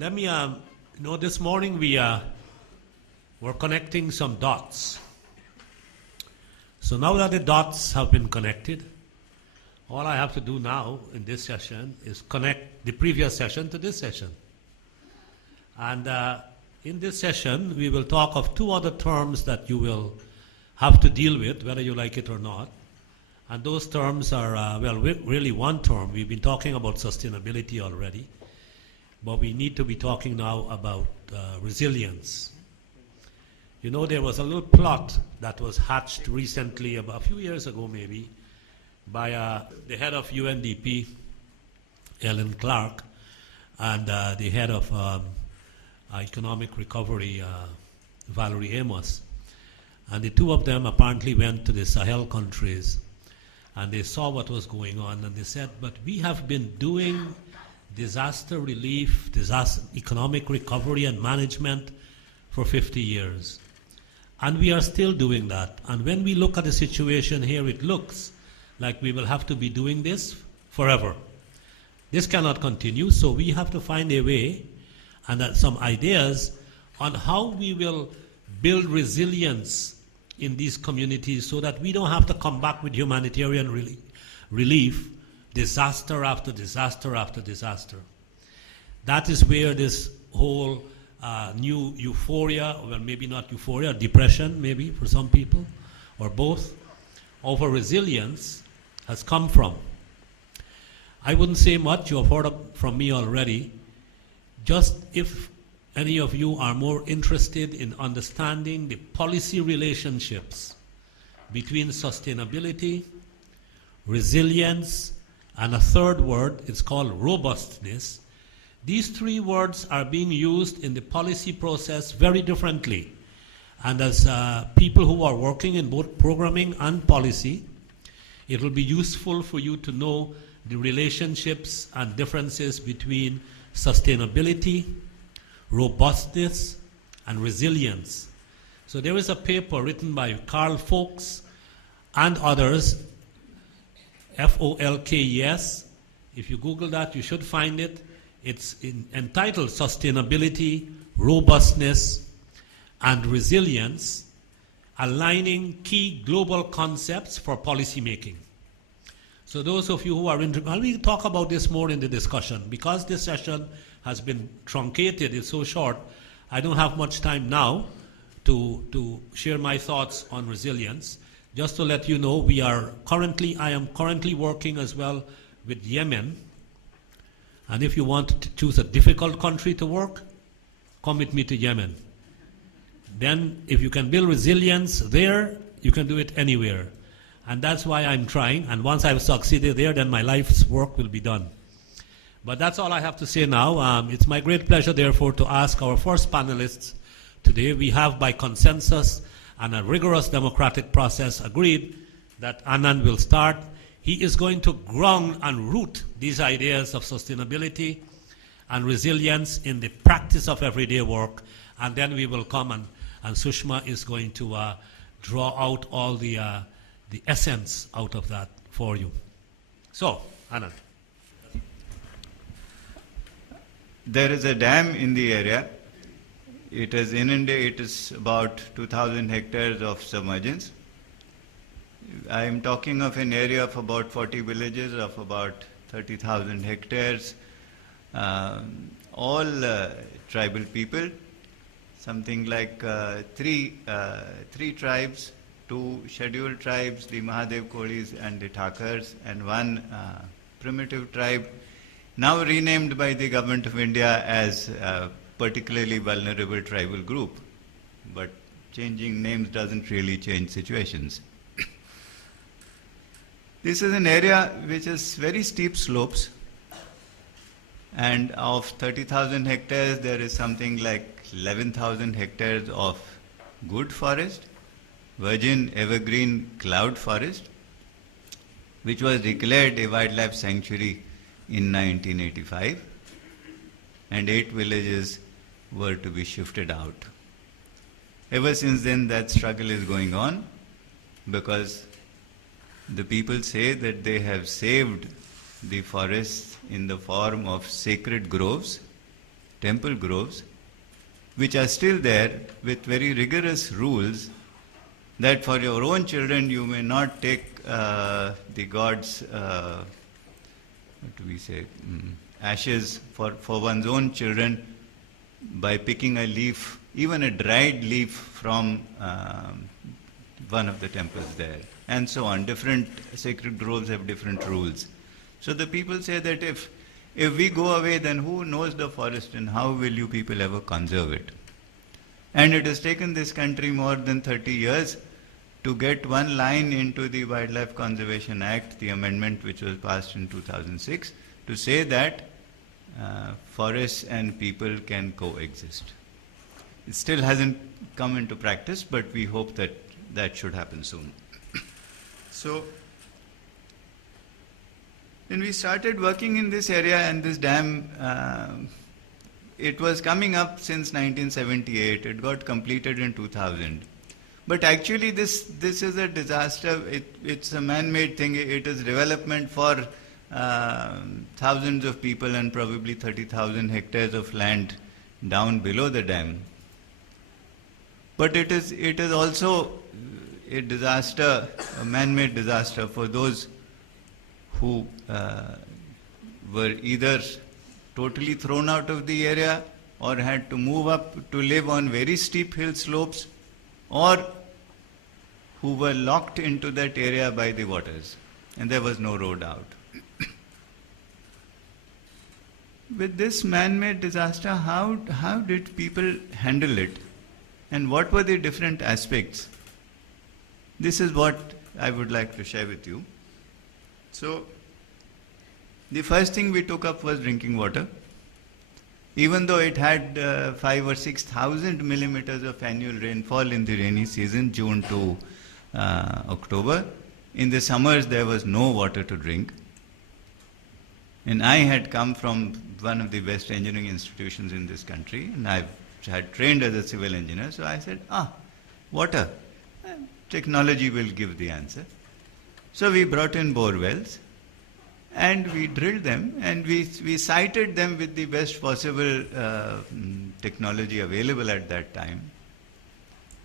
Let me, this morning we were connecting some dots. So now that the dots have been connected, all I have to do now in this session is connect the previous session to this session. And in this session, we will talk of two other terms that you will have to deal with, whether you like it or not. And those terms are, really one term. We've been talking about sustainability already, but we need to be talking now about resilience. You know, there was a little plot that was hatched recently, about a few years ago maybe, by the head of UNDP, Ellen Clark, and the head of Economic Recovery, Valerie Amos. And the two of them apparently went to the Sahel countries, and they saw what was going on, and they said, but we have been doing disaster relief, disaster economic recovery and management for 50 years. And we are still doing that. And when we look at the situation here, it looks like we will have to be doing this forever. This cannot continue, so we have to find a way and some ideas on how we will build resilience in these communities so that we don't have to come back with humanitarian relief, disaster after disaster after disaster. That is where this whole new euphoria, well, maybe not euphoria, depression maybe for some people, or both, over resilience has come from. I wouldn't say much, you have heard from me already. Just if any of you are more interested in understanding the policy relationships between sustainability, resilience, and a third word, it's called robustness. These three words are being used in the policy process very differently. And as people who are working in both programming and policy, it will be useful for you to know the relationships and differences between sustainability, robustness, and resilience. So there is a paper written by Carl Folks and others, Folkes. If you Google that, you should find it. It's entitled Sustainability, Robustness, and Resilience, Aligning Key Global Concepts for Policymaking. So those of you who are interested, we'll talk about this more in the discussion. Because this session has been truncated, it's so short, I don't have much time now to share my thoughts on resilience. Just to let you know, I am currently working as well with Yemen. And if you want to choose a difficult country to work, come with me to Yemen. Then if you can build resilience there, you can do it anywhere. And that's why I'm trying. And once I've succeeded there, then my life's work will be done. But that's all I have to say now. It's my great pleasure, therefore, to ask our first panelists today. We have, by consensus and a rigorous democratic process, agreed that Anand will start. He is going to ground and root these ideas of sustainability and resilience in the practice of everyday work. And then we will come and Sushma is going to draw out all the essence out of that for you. So, Anand. There is a dam in the area. It is inundated. It is about 2,000 hectares of submergence. I am talking of an area of about 40 villages of about 30,000 hectares, all tribal people, something like three tribes, two scheduled tribes, the Mahadev Kodis and the Thakars, and one primitive tribe, now renamed by the Government of India as a particularly vulnerable tribal group. But changing names doesn't really change situations. This is an area which has very steep slopes, and of 30,000 hectares, there is something like 11,000 hectares of good forest, virgin evergreen cloud forest, which was declared a wildlife sanctuary in 1985, and 8 villages were to be shifted out. Ever since then, that struggle is going on, because the people say that they have saved the forests in the form of sacred groves, temple groves, which are still there with very rigorous rules that for your own children you may not take the god's, what do we say, ashes for one's own children by picking a leaf, even a dried leaf from one of the temples there, and so on. Different sacred groves have different rules. So the people say that if we go away, then who knows the forest and how will you people ever conserve it? And it has taken this country more than 30 years to get one line into the Wildlife Conservation Act, the amendment which was passed in 2006, to say that forests and people can coexist. It still hasn't come into practice, but we hope that that should happen soon. So, when we started working in this area and this dam, it was coming up since 1978. It got completed in 2000. But actually this is a disaster. It's a man-made thing. It is development for thousands of people and probably 30,000 hectares of land down below the dam. But it is also a disaster, a man-made disaster for those who were either totally thrown out of the area or had to move up to live on very steep hill slopes, or who were locked into that area by the waters and there was no road out. With this man-made disaster, how did people handle it and what were the different aspects? This is what I would like to share with you. So, the first thing we took up was drinking water. Even though it had 5,000 or 6,000 millimeters of annual rainfall in the rainy season, June to October, in the summers there was no water to drink. And I had come from one of the best engineering institutions in this country, and I had trained as a civil engineer, so I said, water, technology will give the answer. So we brought in bore wells, and we drilled them, and we sited them with the best possible technology available at that time.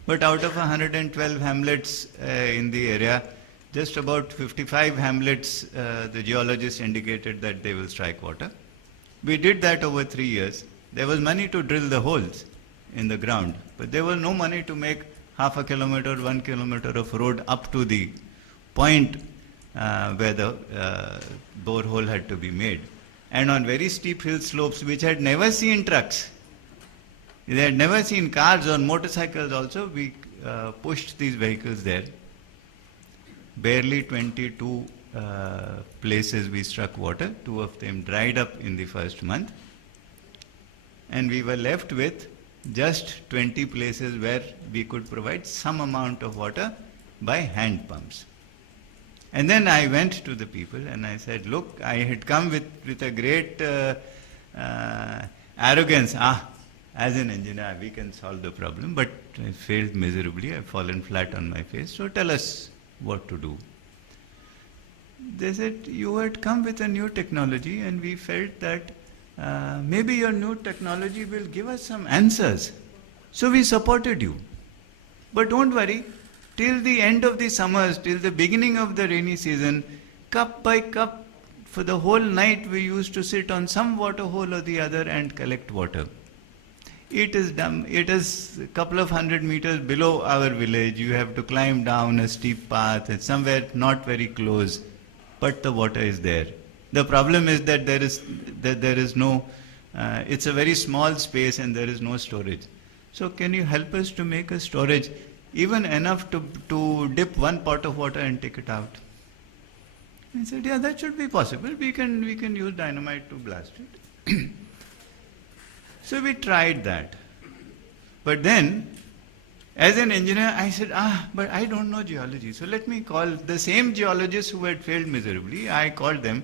But out of 112 hamlets in the area, just about 55 hamlets, the geologists indicated that they will strike water. We did that over 3 years. There was money to drill the holes in the ground, but there was no money to make half a kilometer, 1 kilometer of road up to the point where the borehole had to be made. And on very steep hill slopes which had never seen trucks, they had never seen cars or motorcycles also, we pushed these vehicles there. Barely 22 places we struck water, 2 of them dried up in the first month. And we were left with just 20 places where we could provide some amount of water by hand pumps. And then I went to the people and I said, look, I had come with a great arrogance. As an engineer, we can solve the problem, but I failed miserably. I've fallen flat on my face. So tell us what to do. They said, you had come with a new technology and we felt that maybe your new technology will give us some answers. So we supported you. But don't worry, till the end of the summers, till the beginning of the rainy season, cup by cup, for the whole night we used to sit on some water hole or the other and collect water. It is dumb. It is a couple of 100 meters below our village. You have to climb down a steep path. It's somewhere not very close, but the water is there. The problem is that there is no, it's a very small space and there is no storage. So can you help us to make a storage even enough to dip one pot of water and take it out? I said, yeah, that should be possible. We can use dynamite to blast it. So we tried that. But then, as an engineer, I said, but I don't know geology. So let me call the same geologists who had failed miserably. I called them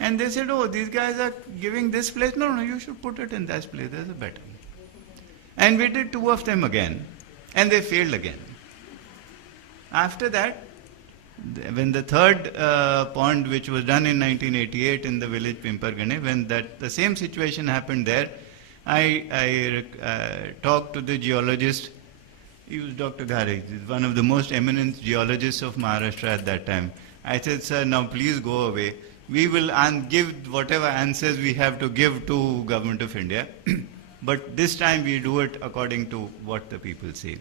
and they said, oh, these guys are giving this place. No, you should put it in this place. There's a better. And we did 2 of them again and they failed again. After that, when the third pond, which was done in 1988 in the village Pimpargane, when the same situation happened there, I talked to the geologist. He was Dr. Ghare. He's one of the most eminent geologists of Maharashtra at that time. I said, sir, now please go away. We will give whatever answers we have to give to Government of India. But this time we do it according to what the people say.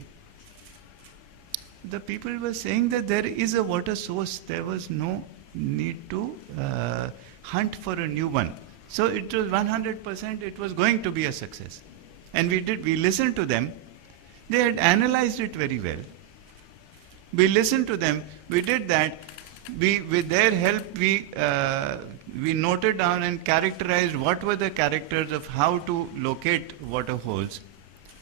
The people were saying that there is a water source. There was no need to hunt for a new one. So it was 100%, it was going to be a success. And we listened to them. They had analyzed it very well. We listened to them, we did that. With their help, we noted down and characterized what were the characters of how to locate water holes.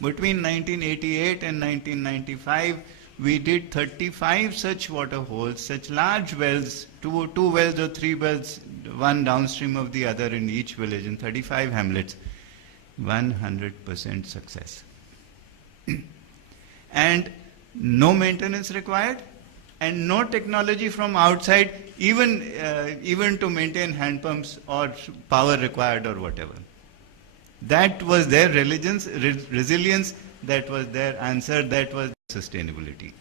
Between 1988 and 1995, we did 35 such water holes, such large wells, two wells or three wells, one downstream of the other in each village, in 35 hamlets. 100% success. And no maintenance required, and no technology from outside, even to maintain hand pumps or power required or whatever. That was their resilience, that was their answer, that was sustainability.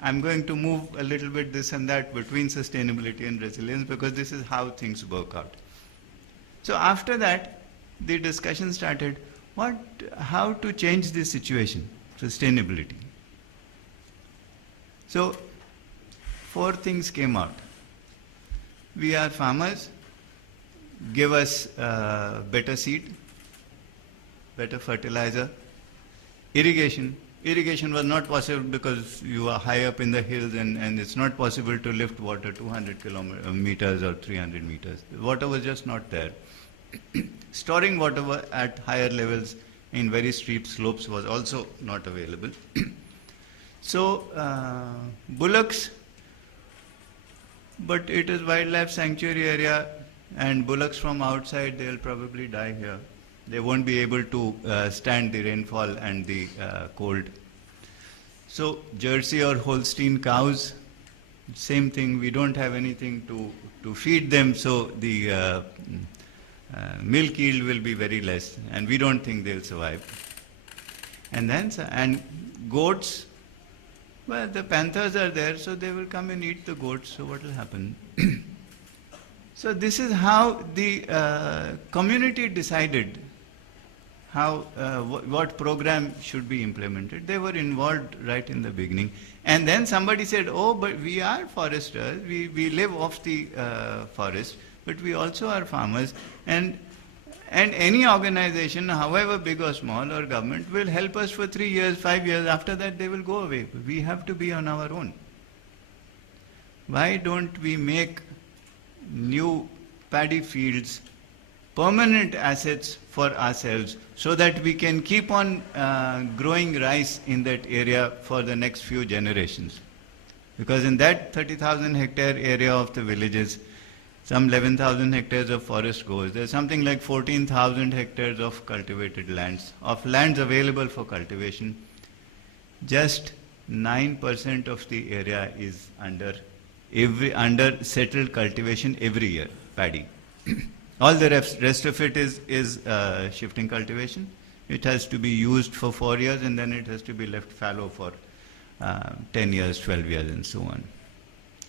I'm going to move a little bit this and that between sustainability and resilience because this is how things work out. So after that, the discussion started, how to change this situation, sustainability. So 4 things came out. We are farmers, give us better seed, better fertilizer, irrigation. Irrigation was not possible because you are high up in the hills and it's not possible to lift water 200 kilometers or 300 meters. Water was just not there. Storing water at higher levels in very steep slopes was also not available. So bullocks, but it is wildlife sanctuary area and bullocks from outside, they'll probably die here. They won't be able to stand the rainfall and the cold. So Jersey or Holstein cows, same thing, we don't have anything to feed them, so the milk yield will be very less and we don't think they'll survive. And goats, well, the panthers are there, so they will come and eat the goats, so what will happen? So this is how the community decided what program should be implemented. They were involved right in the beginning. And then somebody said, oh, but we are foresters, we live off the forest, but we also are farmers. And any organization, however big or small, or government, will help us for 3 years, 5 years. After that, they will go away. We have to be on our own. Why don't we make new paddy fields permanent assets for ourselves so that we can keep on growing rice in that area for the next few generations? Because in that 30,000 hectare area of the villages, some 11,000 hectares of forest goes. There's something like 14,000 hectares of cultivated lands, of lands available for cultivation. Just 9% of the area is under settled cultivation every year, paddy. All the rest of it is shifting cultivation. It has to be used for 4 years and then it has to be left fallow for 10 years, 12 years and so on.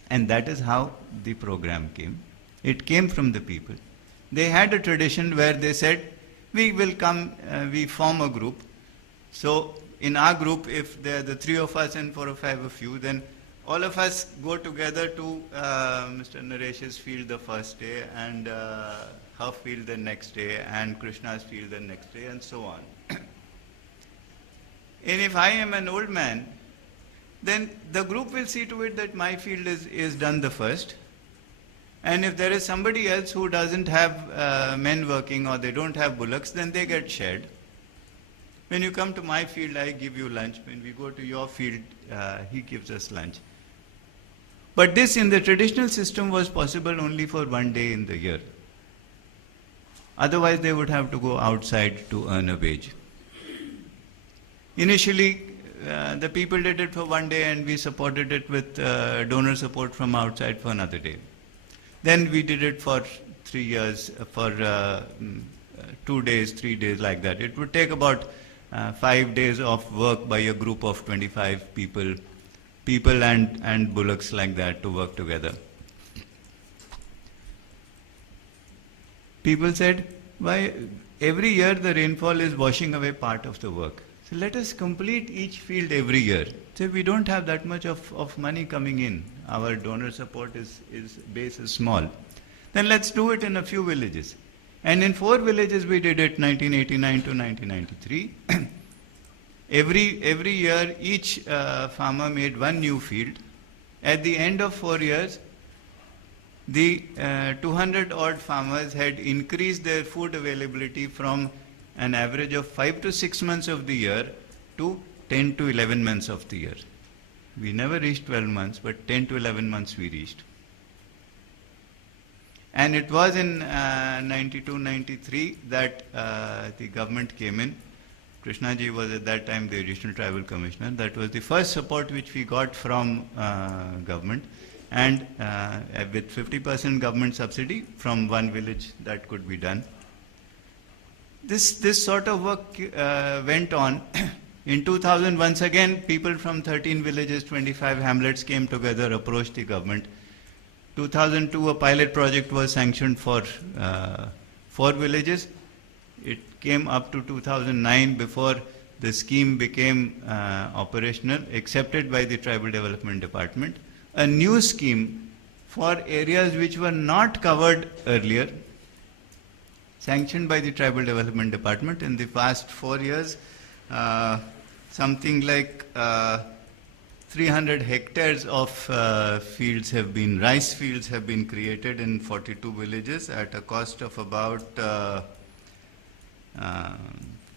And that is how the program came. It came from the people. They had a tradition where they said, we will come, we form a group. So in our group, if there are the 3 of us and 4 or 5 of you, then all of us go together to Mr. Naresh's field the first day and her field the next day and Krishna's field the next day and so on. And if I am an old man, then the group will see to it that my field is done the first. And if there is somebody else who doesn't have men working or they don't have bullocks, then they get shared. When you come to my field, I give you lunch. When we go to your field, he gives us lunch. But this in the traditional system was possible only for 1 day in the year. Otherwise, they would have to go outside to earn a wage. Initially, the people did it for 1 day and we supported it with donor support from outside for another day. Then we did it for 3 years for 2 days, 3 days like that. It would take about 5 days of work by a group of 25 people and bullocks like that to work together. People said, why every year the rainfall is washing away part of the work. So let us complete each field every year. So we don't have that much of money coming in. Our donor support base is small. Then let's do it in a few villages. And in 4 villages we did it 1989 to 1993. Every year each farmer made 1 new field. At the end of 4 years, the 200 odd farmers had increased their food availability from an average of 5 to 6 months of the year to 10 to 11 months of the year. We never reached 12 months, but 10 to 11 months we reached. And it was in 92-93 that the government came in. Krishnaji was at that time the Additional Tribal Commissioner. That was the first support which we got from government. And with 50% government subsidy from 1 village that could be done. This sort of work went on. In 2000, once again, people from 13 villages, 25 hamlets came together, approached the government. 2002, a pilot project was sanctioned for 4 villages. It came up to 2009 before the scheme became operational, accepted by the Tribal Development Department. A new scheme for areas which were not covered earlier, sanctioned by the Tribal Development Department. In the past 4 years, something like 300 hectares of fields have been, rice fields have been created in 42 villages at a cost of about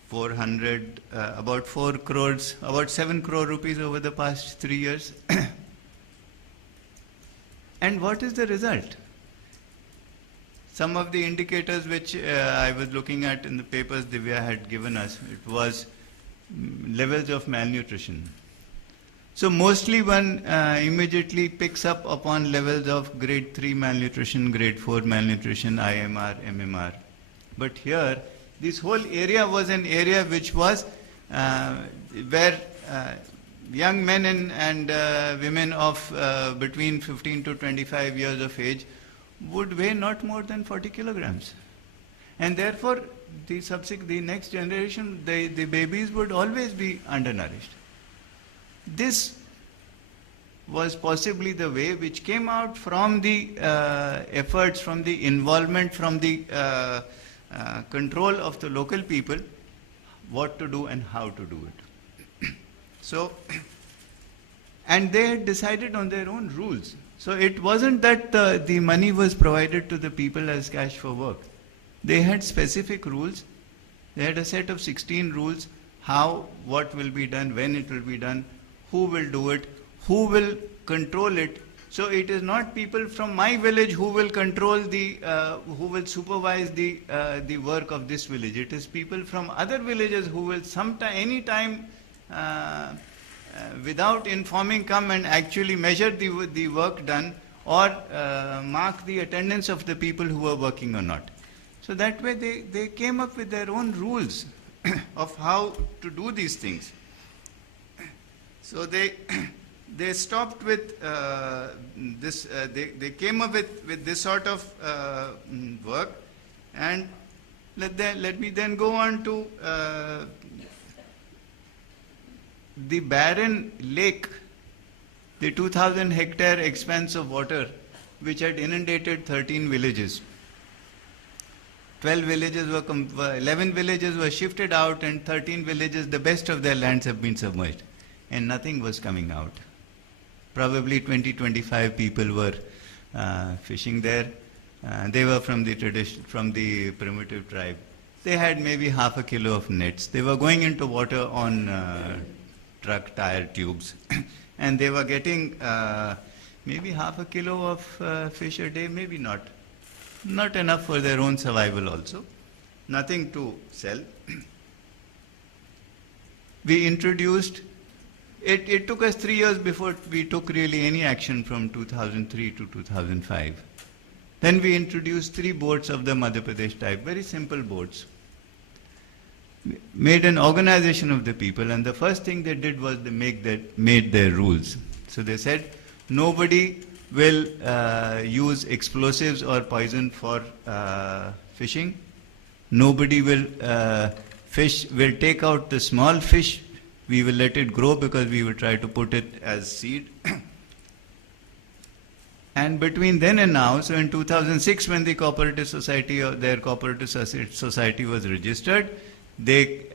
4 crores, about 7 crore rupees over the past 3 years. And what is the result? Some of the indicators which I was looking at in the papers Divya had given us, it was levels of malnutrition. So mostly one immediately picks up upon levels of grade 3 malnutrition, grade 4 malnutrition, IMR, MMR. But here, this whole area was an area which was where young men and women of between 15 to 25 years of age would weigh not more than 40 kilograms. And therefore, the next generation, the babies would always be undernourished. This was possibly the way which came out from the efforts, from the involvement, from the control of the local people, what to do and how to do it. So, and they had decided on their own rules. So it wasn't that the money was provided to the people as cash for work. They had specific rules. They had a set of 16 rules, how, what will be done, when it will be done, who will do it, who will control it. So it is not people from my village who will control who will supervise the work of this village. It is people from other villages who will anytime without informing come and actually measure the work done or mark the attendance of the people who are working or not. So that way they came up with their own rules of how to do these things. So they stopped with this, they came up with this sort of work, and let me then go on to the barren lake, the 2,000 hectare expanse of water which had inundated 13 villages. 11 villages were shifted out, and 13 villages, the best of their lands have been submerged, and nothing was coming out. Probably 20-25 people were fishing there. They were from the primitive tribe. They had maybe half a kilo of nets. They were going into water on truck tire tubes, and they were getting maybe half a kilo of fish a day, maybe not. Not enough for their own survival also. Nothing to sell. We introduced, it took us 3 years before we took really any action from 2003 to 2005. Then we introduced 3 boats of the Madhya Pradesh type, very simple boats. made an organization of the people, and the first thing they did was they made their rules. So they said nobody will use explosives or poison for fishing. Nobody will will take out the small fish. We will let it grow because we will try to put it as seed. And between then and now, so in 2006 when the cooperative society, or their cooperative society was registered, they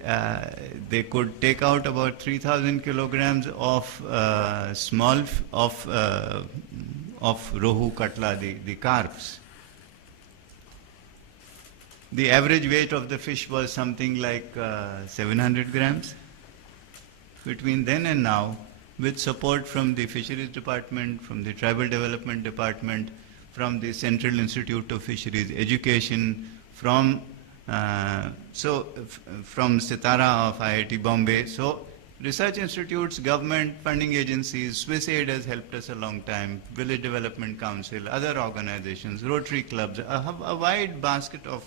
could take out about 3,000 kilograms of rohu katla, the carps. The average weight of the fish was something like 700 grams. Between then and now, with support from the Fisheries Department, from the Tribal Development Department, from the Central Institute of Fisheries Education, from Sitara of IIT Bombay. So research institutes, government, funding agencies, Swiss Aid has helped us a long time, Village Development Council, other organizations, Rotary clubs, a wide basket of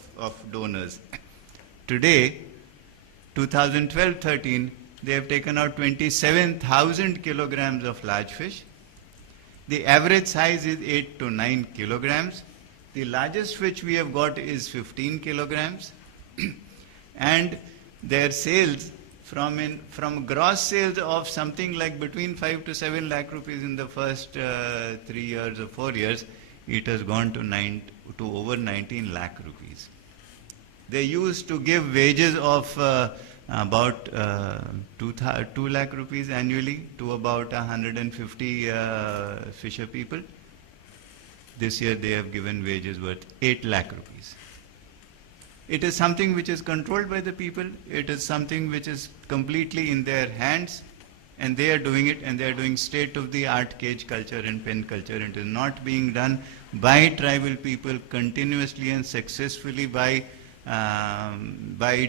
donors. Today, 2012-13, they have taken out 27,000 kilograms of large fish. The average size is 8 to 9 kilograms. The largest fish we have got is 15 kilograms. And their sales from gross sales of something like between 5 to 7 lakh rupees in the first 3 years or 4 years, it has gone to over 19 lakh rupees. They used to give wages of about 2 lakh rupees annually to about 150 fisher people. This year they have given wages worth 8 lakh rupees. It is something which is controlled by the people. It is something which is completely in their hands, and they are doing it, and they are doing state-of-the-art cage culture and pen culture. It is not being done by tribal people continuously and successfully by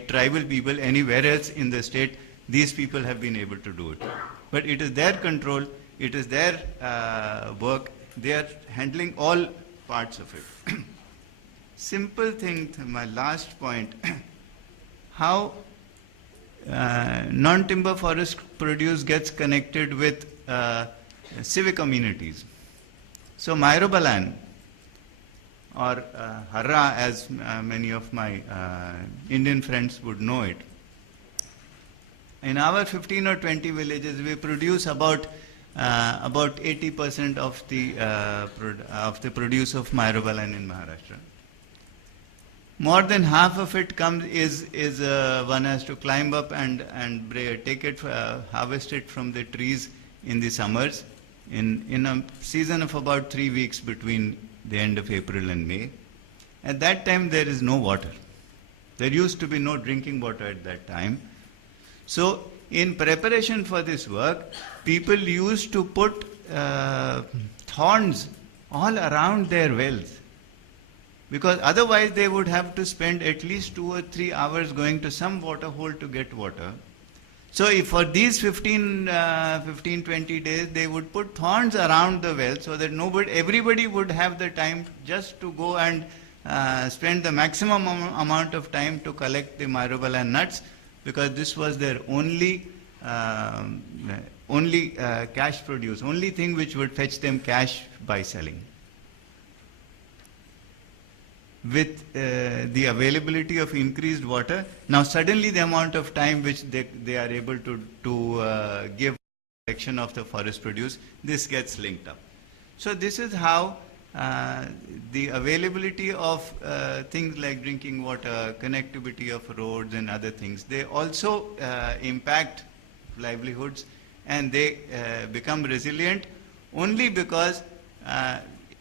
tribal people anywhere else in the state. These people have been able to do it. But it is their control, it is their work. They are handling all parts of it. Simple thing, my last point, how non-timber forest produce gets connected with civic communities. So Myrobalan, or Harra, as many of my Indian friends would know it. In our 15 or 20 villages, we produce about 80% of the produce of Myrobalan in Maharashtra. More than half of it is one has to climb up and take it, harvest it from the trees in the summers, in a season of about 3 weeks between the end of April and May. At that time there is no water. There used to be no drinking water at that time. So in preparation for this work, people used to put thorns all around their wells, because otherwise they would have to spend at least 2 or 3 hours going to some water hole to get water. So if for these 15-20 days, they would put thorns around the well so that everybody would have the time just to go and spend the maximum amount of time to collect the Myrobalan nuts, because this was their only cash produce, only thing which would fetch them cash by selling. With the availability of increased water, now suddenly the amount of time which they are able to give collection of the forest produce, this gets linked up. So this is how the availability of things like drinking water, connectivity of roads and other things, they also impact livelihoods, and they become resilient only because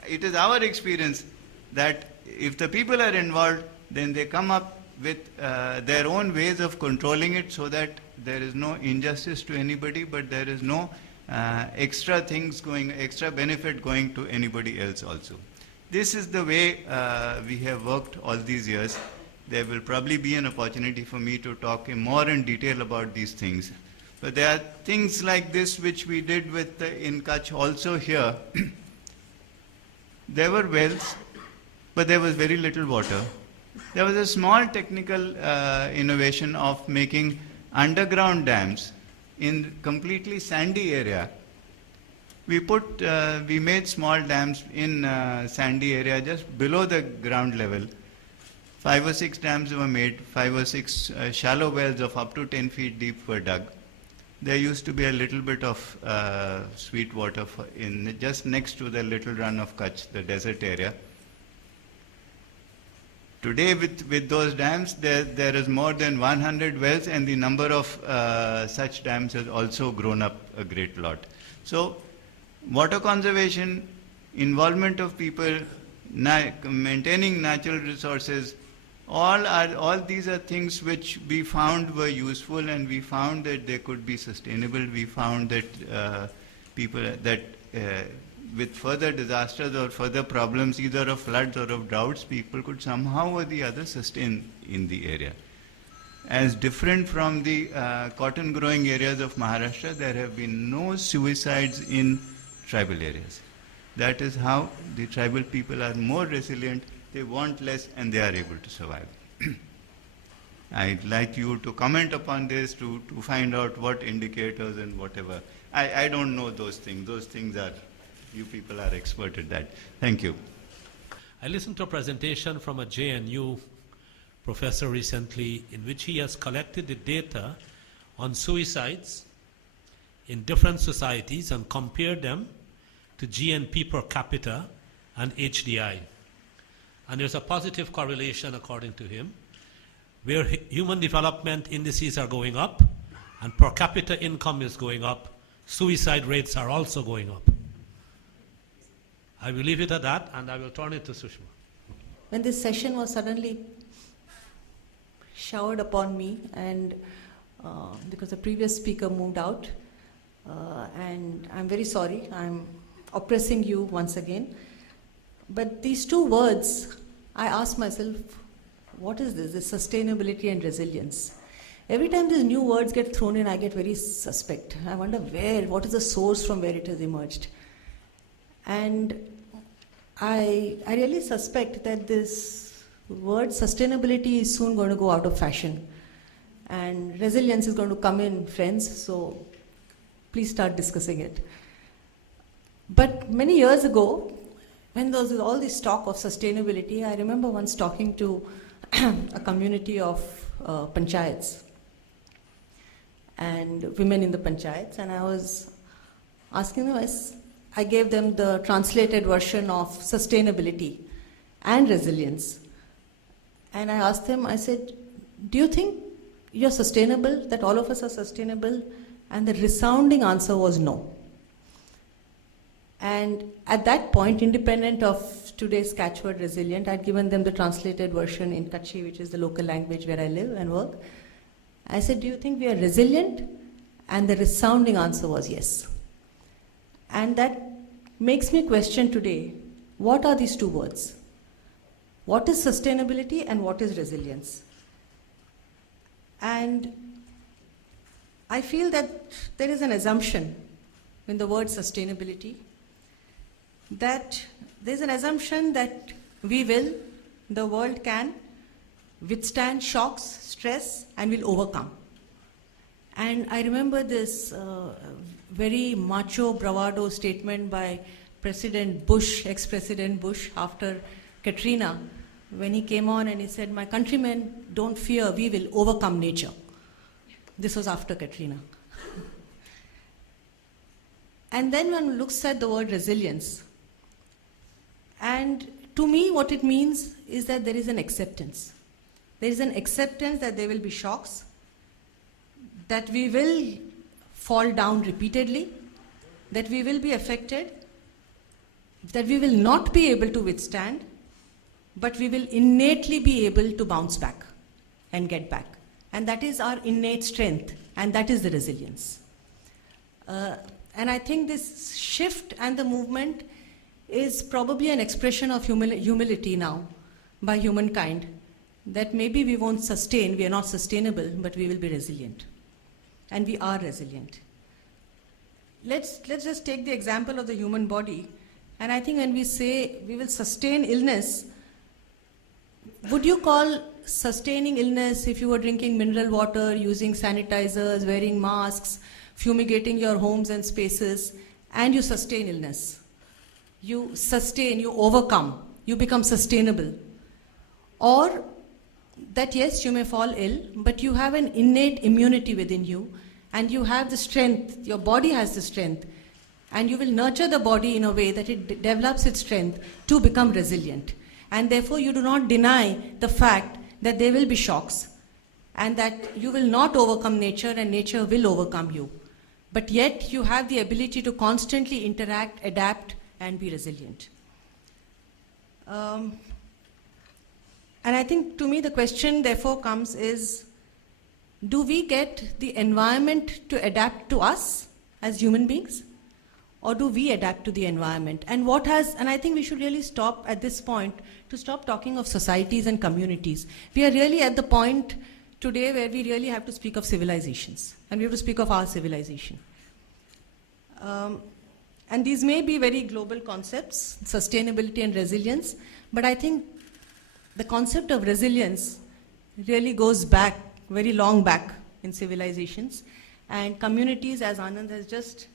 it is our experience that if the people are involved, then they come up with their own ways of controlling it so that there is no injustice to anybody, but there is no extra benefit going to anybody else also. This is the way we have worked all these years. There will probably be an opportunity for me to talk more in detail about these things. But there are things like this which we did with in Kutch also here. There were wells, but there was very little water. There was a small technical innovation of making underground dams in completely sandy area. We made small dams in sandy area just below the ground level. 5 or 6 dams were made, 5 or 6 shallow wells of up to 10 feet deep were dug. There used to be a little bit of sweet water just next to the little run of Kutch, the desert area. Today with those dams, there is more than 100 wells, and the number of such dams has also grown up a great lot. So water conservation, involvement of people, maintaining natural resources, all these are things which we found were useful, and we found that they could be sustainable. We found that with further disasters or further problems, either of floods or of droughts, people could somehow or the other sustain in the area. As different from the cotton growing areas of Maharashtra, there have been no suicides in tribal areas. That is how the tribal people are more resilient, they want less, and they are able to survive. I'd like you to comment upon this, to find out what indicators and whatever. I don't know those things. Those things are, you people are expert at that. Thank you. I listened to a presentation from a JNU professor recently in which he has collected the data on suicides in different societies and compared them to GNP per capita and HDI. And there's a positive correlation, according to him, where human development indices are going up and per capita income is going up, suicide rates are also going up. I will leave it at that, and I will turn it to Sushma. When this session was suddenly showered upon me, and because the previous speaker moved out, and I'm very sorry, I'm oppressing you once again. But these two words, I asked myself, what is this? This sustainability and resilience. Every time these new words get thrown in, I get very suspect. I wonder what is the source from where it has emerged. And I really suspect that this word sustainability is soon going to go out of fashion. And resilience is going to come in, friends, so please start discussing it. But many years ago, when there was all this talk of sustainability, I remember once talking to a community of panchayats and women in the panchayats, and I was asking them, I gave them the translated version of sustainability and resilience. And I asked them, I said, do you think you're sustainable, that all of us are sustainable? And the resounding answer was no. And at that point, independent of today's catchword resilient, I'd given them the translated version in Kutchi, which is the local language where I live and work. I said, do you think we are resilient? And the resounding answer was yes. And that makes me question today, what are these two words? What is sustainability and what is resilience? And I feel that there is an assumption in the word sustainability, that there's an assumption that the world can withstand shocks, stress, and will overcome. And I remember this very macho bravado statement by President Bush, ex-President Bush, after Katrina, when he came on and he said, my countrymen, don't fear, we will overcome nature. This was after Katrina. And then one looks at the word resilience, and to me what it means is that there is an acceptance. There is an acceptance that there will be shocks, that we will fall down repeatedly, that we will be affected, that we will not be able to withstand, but we will innately be able to bounce back and get back. And that is our innate strength, and that is the resilience. And I think this shift and the movement is probably an expression of humility now by humankind, that maybe we won't sustain, we are not sustainable, but we will be resilient. And we are resilient. Let's just take the example of the human body. And I think when we say we will sustain illness, would you call sustaining illness if you were drinking mineral water, using sanitizers, wearing masks, fumigating your homes and spaces, and you sustain illness? You sustain, you overcome, you become sustainable. Or that yes, you may fall ill, but you have an innate immunity within you, and you have the strength, your body has the strength, and you will nurture the body in a way that it develops its strength to become resilient. And therefore, you do not deny the fact that there will be shocks, and that you will not overcome nature, and nature will overcome you. But yet, you have the ability to constantly interact, adapt, and be resilient. And I think, to me, the question therefore comes is, do we get the environment to adapt to us as human beings? Or do we adapt to the environment? And I think we should really stop at this point to stop talking of societies and communities. We are really at the point today where we really have to speak of civilizations, and we have to speak of our civilization. And these may be very global concepts, sustainability and resilience, but I think the concept of resilience really goes back, very long back in civilizations. And communities, as Anand has just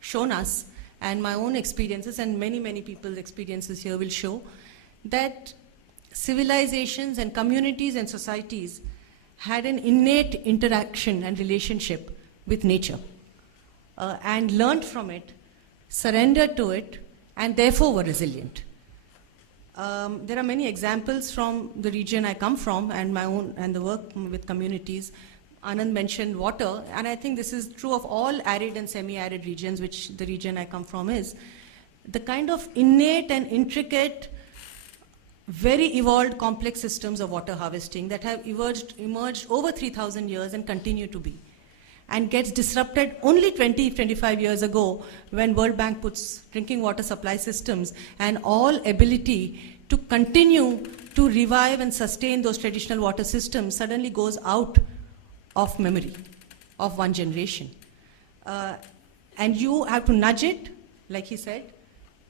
shown us, and my own experiences and many, many people's experiences here will show, that civilizations and communities and societies had an innate interaction and relationship with nature, and learned from it, surrendered to it, and therefore were resilient. There are many examples from the region I come from and my own and the work with communities. Anand mentioned water, and I think this is true of all arid and semi-arid regions, which the region I come from is. The kind of innate and intricate, very evolved complex systems of water harvesting that have emerged over 3,000 years and continue to be, and gets disrupted only 20-25 years ago when World Bank puts drinking water supply systems and all ability to continue to revive and sustain those traditional water systems suddenly goes out of memory of one generation. And you have to nudge it, like he said,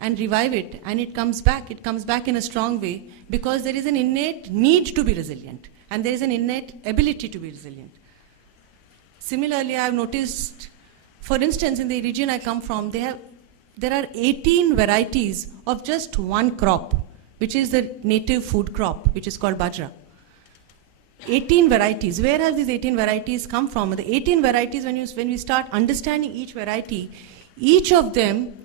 and revive it, and it comes back. It comes back in a strong way because there is an innate need to be resilient, and there is an innate ability to be resilient. Similarly, I have noticed, for instance, in the region I come from, there are 18 varieties of just one crop, which is the native food crop, which is called bajra. 18 varieties. Where have these 18 varieties come from? The 18 varieties, when we start understanding each variety, each of them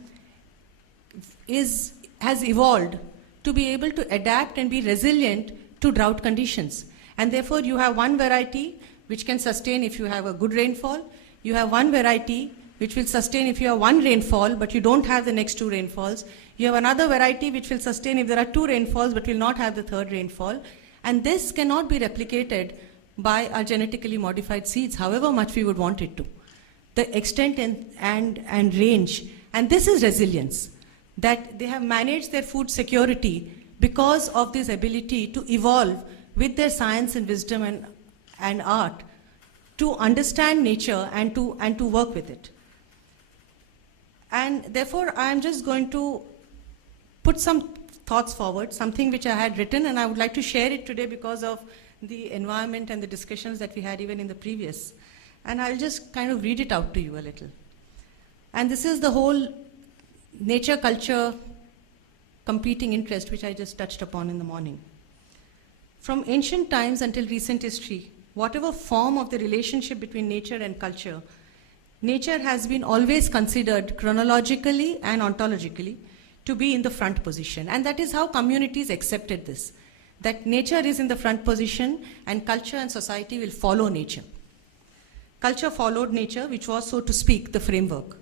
has evolved to be able to adapt and be resilient to drought conditions. And therefore, you have one variety which can sustain if you have a good rainfall. You have one variety which will sustain if you have one rainfall, but you don't have the next two rainfalls. You have another variety which will sustain if there are two rainfalls, but will not have the third rainfall. And this cannot be replicated by our genetically modified seeds, however much we would want it to. The extent and range, and this is resilience, that they have managed their food security because of this ability to evolve with their science and wisdom and art to understand nature and to work with it. And therefore, I am just going to put some thoughts forward, something which I had written, and I would like to share it today because of the environment and the discussions that we had even in the previous. And I'll just kind of read it out to you a little. And this is the whole nature-culture competing interest which I just touched upon in the morning. From ancient times until recent history, whatever form of the relationship between nature and culture, nature has been always considered chronologically and ontologically to be in the front position. And that is how communities accepted this, that nature is in the front position and culture and society will follow nature. Culture followed nature, which was, so to speak, the framework.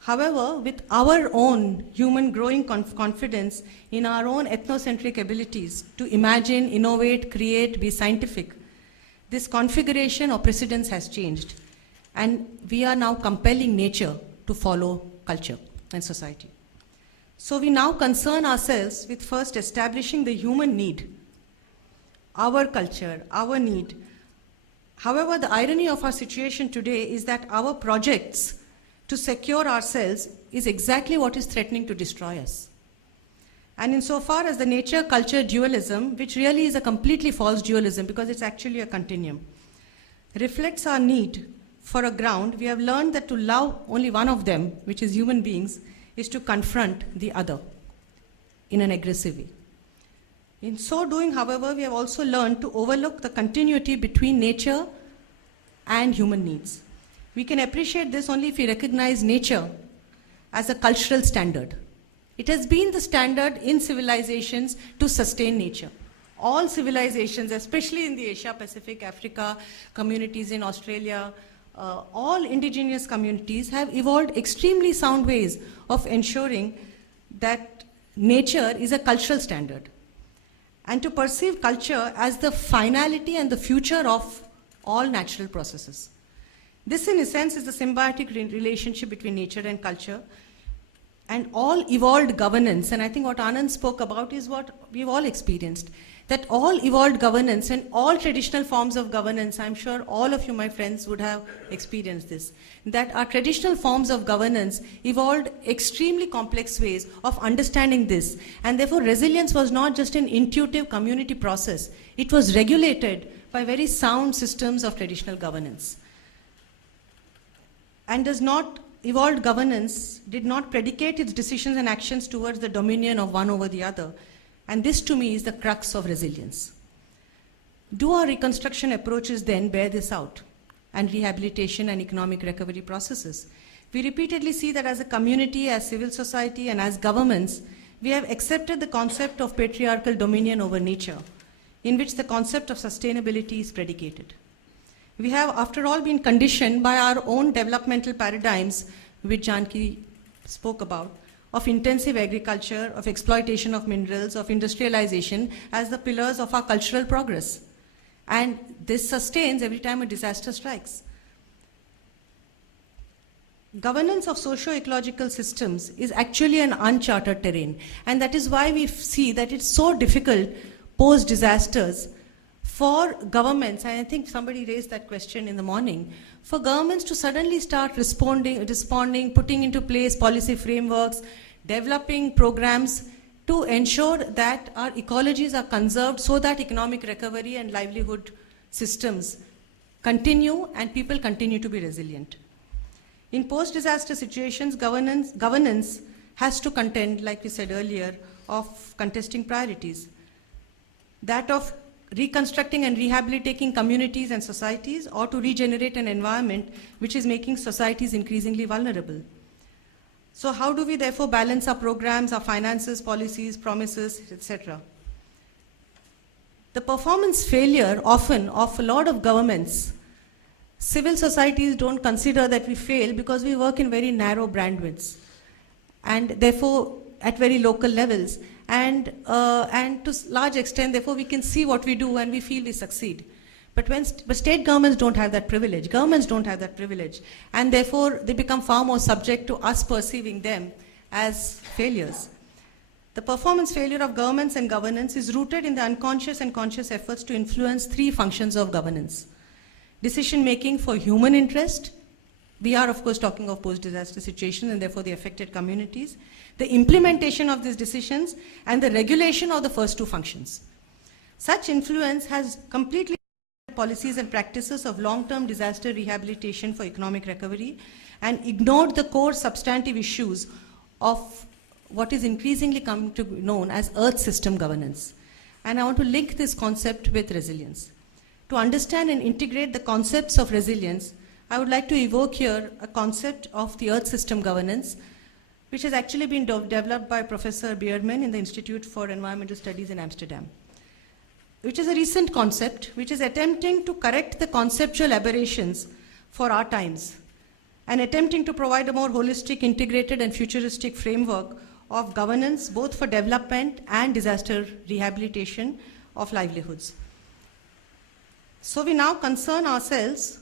However, with our own human growing confidence in our own ethnocentric abilities to imagine, innovate, create, be scientific, this configuration or precedence has changed. And we are now compelling nature to follow culture and society. So we now concern ourselves with first establishing the human need, our culture, our need. However, the irony of our situation today is that our projects to secure ourselves is exactly what is threatening to destroy us. And insofar as the nature-culture dualism, which really is a completely false dualism because it's actually a continuum, reflects our need for a ground, we have learned that to love only one of them, which is human beings, is to confront the other in an aggressive way. In so doing, however, we have also learned to overlook the continuity between nature and human needs. We can appreciate this only if we recognize nature as a cultural standard. It has been the standard in civilizations to sustain nature. All civilizations, especially in the Asia-Pacific, Africa, communities in Australia, all indigenous communities have evolved extremely sound ways of ensuring that nature is a cultural standard. And to perceive culture as the finality and the future of all natural processes. This, in a sense, is the symbiotic relationship between nature and culture, and all evolved governance. And I think what Anand spoke about is what we've all experienced, that all evolved governance and all traditional forms of governance, I'm sure all of you, my friends, would have experienced this, that our traditional forms of governance evolved extremely complex ways of understanding this. And therefore, resilience was not just an intuitive community process. It was regulated by very sound systems of traditional governance. And evolved governance did not predicate its decisions and actions towards the dominion of one over the other. And this, to me, is the crux of resilience. Do our reconstruction approaches then bear this out? And rehabilitation and economic recovery processes. We repeatedly see that as a community, as civil society, and as governments, we have accepted the concept of patriarchal dominion over nature, in which the concept of sustainability is predicated. We have, after all, been conditioned by our own developmental paradigms, which Janki spoke about, of intensive agriculture, of exploitation of minerals, of industrialization as the pillars of our cultural progress. And this sustains every time a disaster strikes. Governance of socio-ecological systems is actually an uncharted terrain. And that is why we see that it's so difficult post-disasters for governments, and I think somebody raised that question in the morning, for governments to suddenly start responding, putting into place policy frameworks, developing programs to ensure that our ecologies are conserved so that economic recovery and livelihood systems continue and people continue to be resilient. In post-disaster situations, governance has to contend, like we said earlier, of contesting priorities. That of reconstructing and rehabilitating communities and societies, or to regenerate an environment which is making societies increasingly vulnerable. So how do we therefore balance our programs, our finances, policies, promises, etc.? The performance failure often of a lot of governments, civil societies don't consider that we fail because we work in very narrow bandwidths and therefore at very local levels. And to large extent, therefore, we can see what we do and we feel we succeed. But state governments don't have that privilege. Governments don't have that privilege. And therefore, they become far more subject to us perceiving them as failures. The performance failure of governments and governance is rooted in the unconscious and conscious efforts to influence three functions of governance. Decision-making for human interest. We are, of course, talking of post-disaster situations and therefore the affected communities. The implementation of these decisions and the regulation of the first two functions. Such influence has completely policies and practices of long-term disaster rehabilitation for economic recovery and ignored the core substantive issues of what is increasingly come to be known as Earth system governance. And I want to link this concept with resilience. To understand and integrate the concepts of resilience, I would like to evoke here a concept of the Earth system governance, which has actually been developed by Professor Beerman in the Institute for Environmental Studies in Amsterdam, which is a recent concept which is attempting to correct the conceptual aberrations for our times and attempting to provide a more holistic, integrated and futuristic framework of governance both for development and disaster rehabilitation of livelihoods. So we now concern ourselves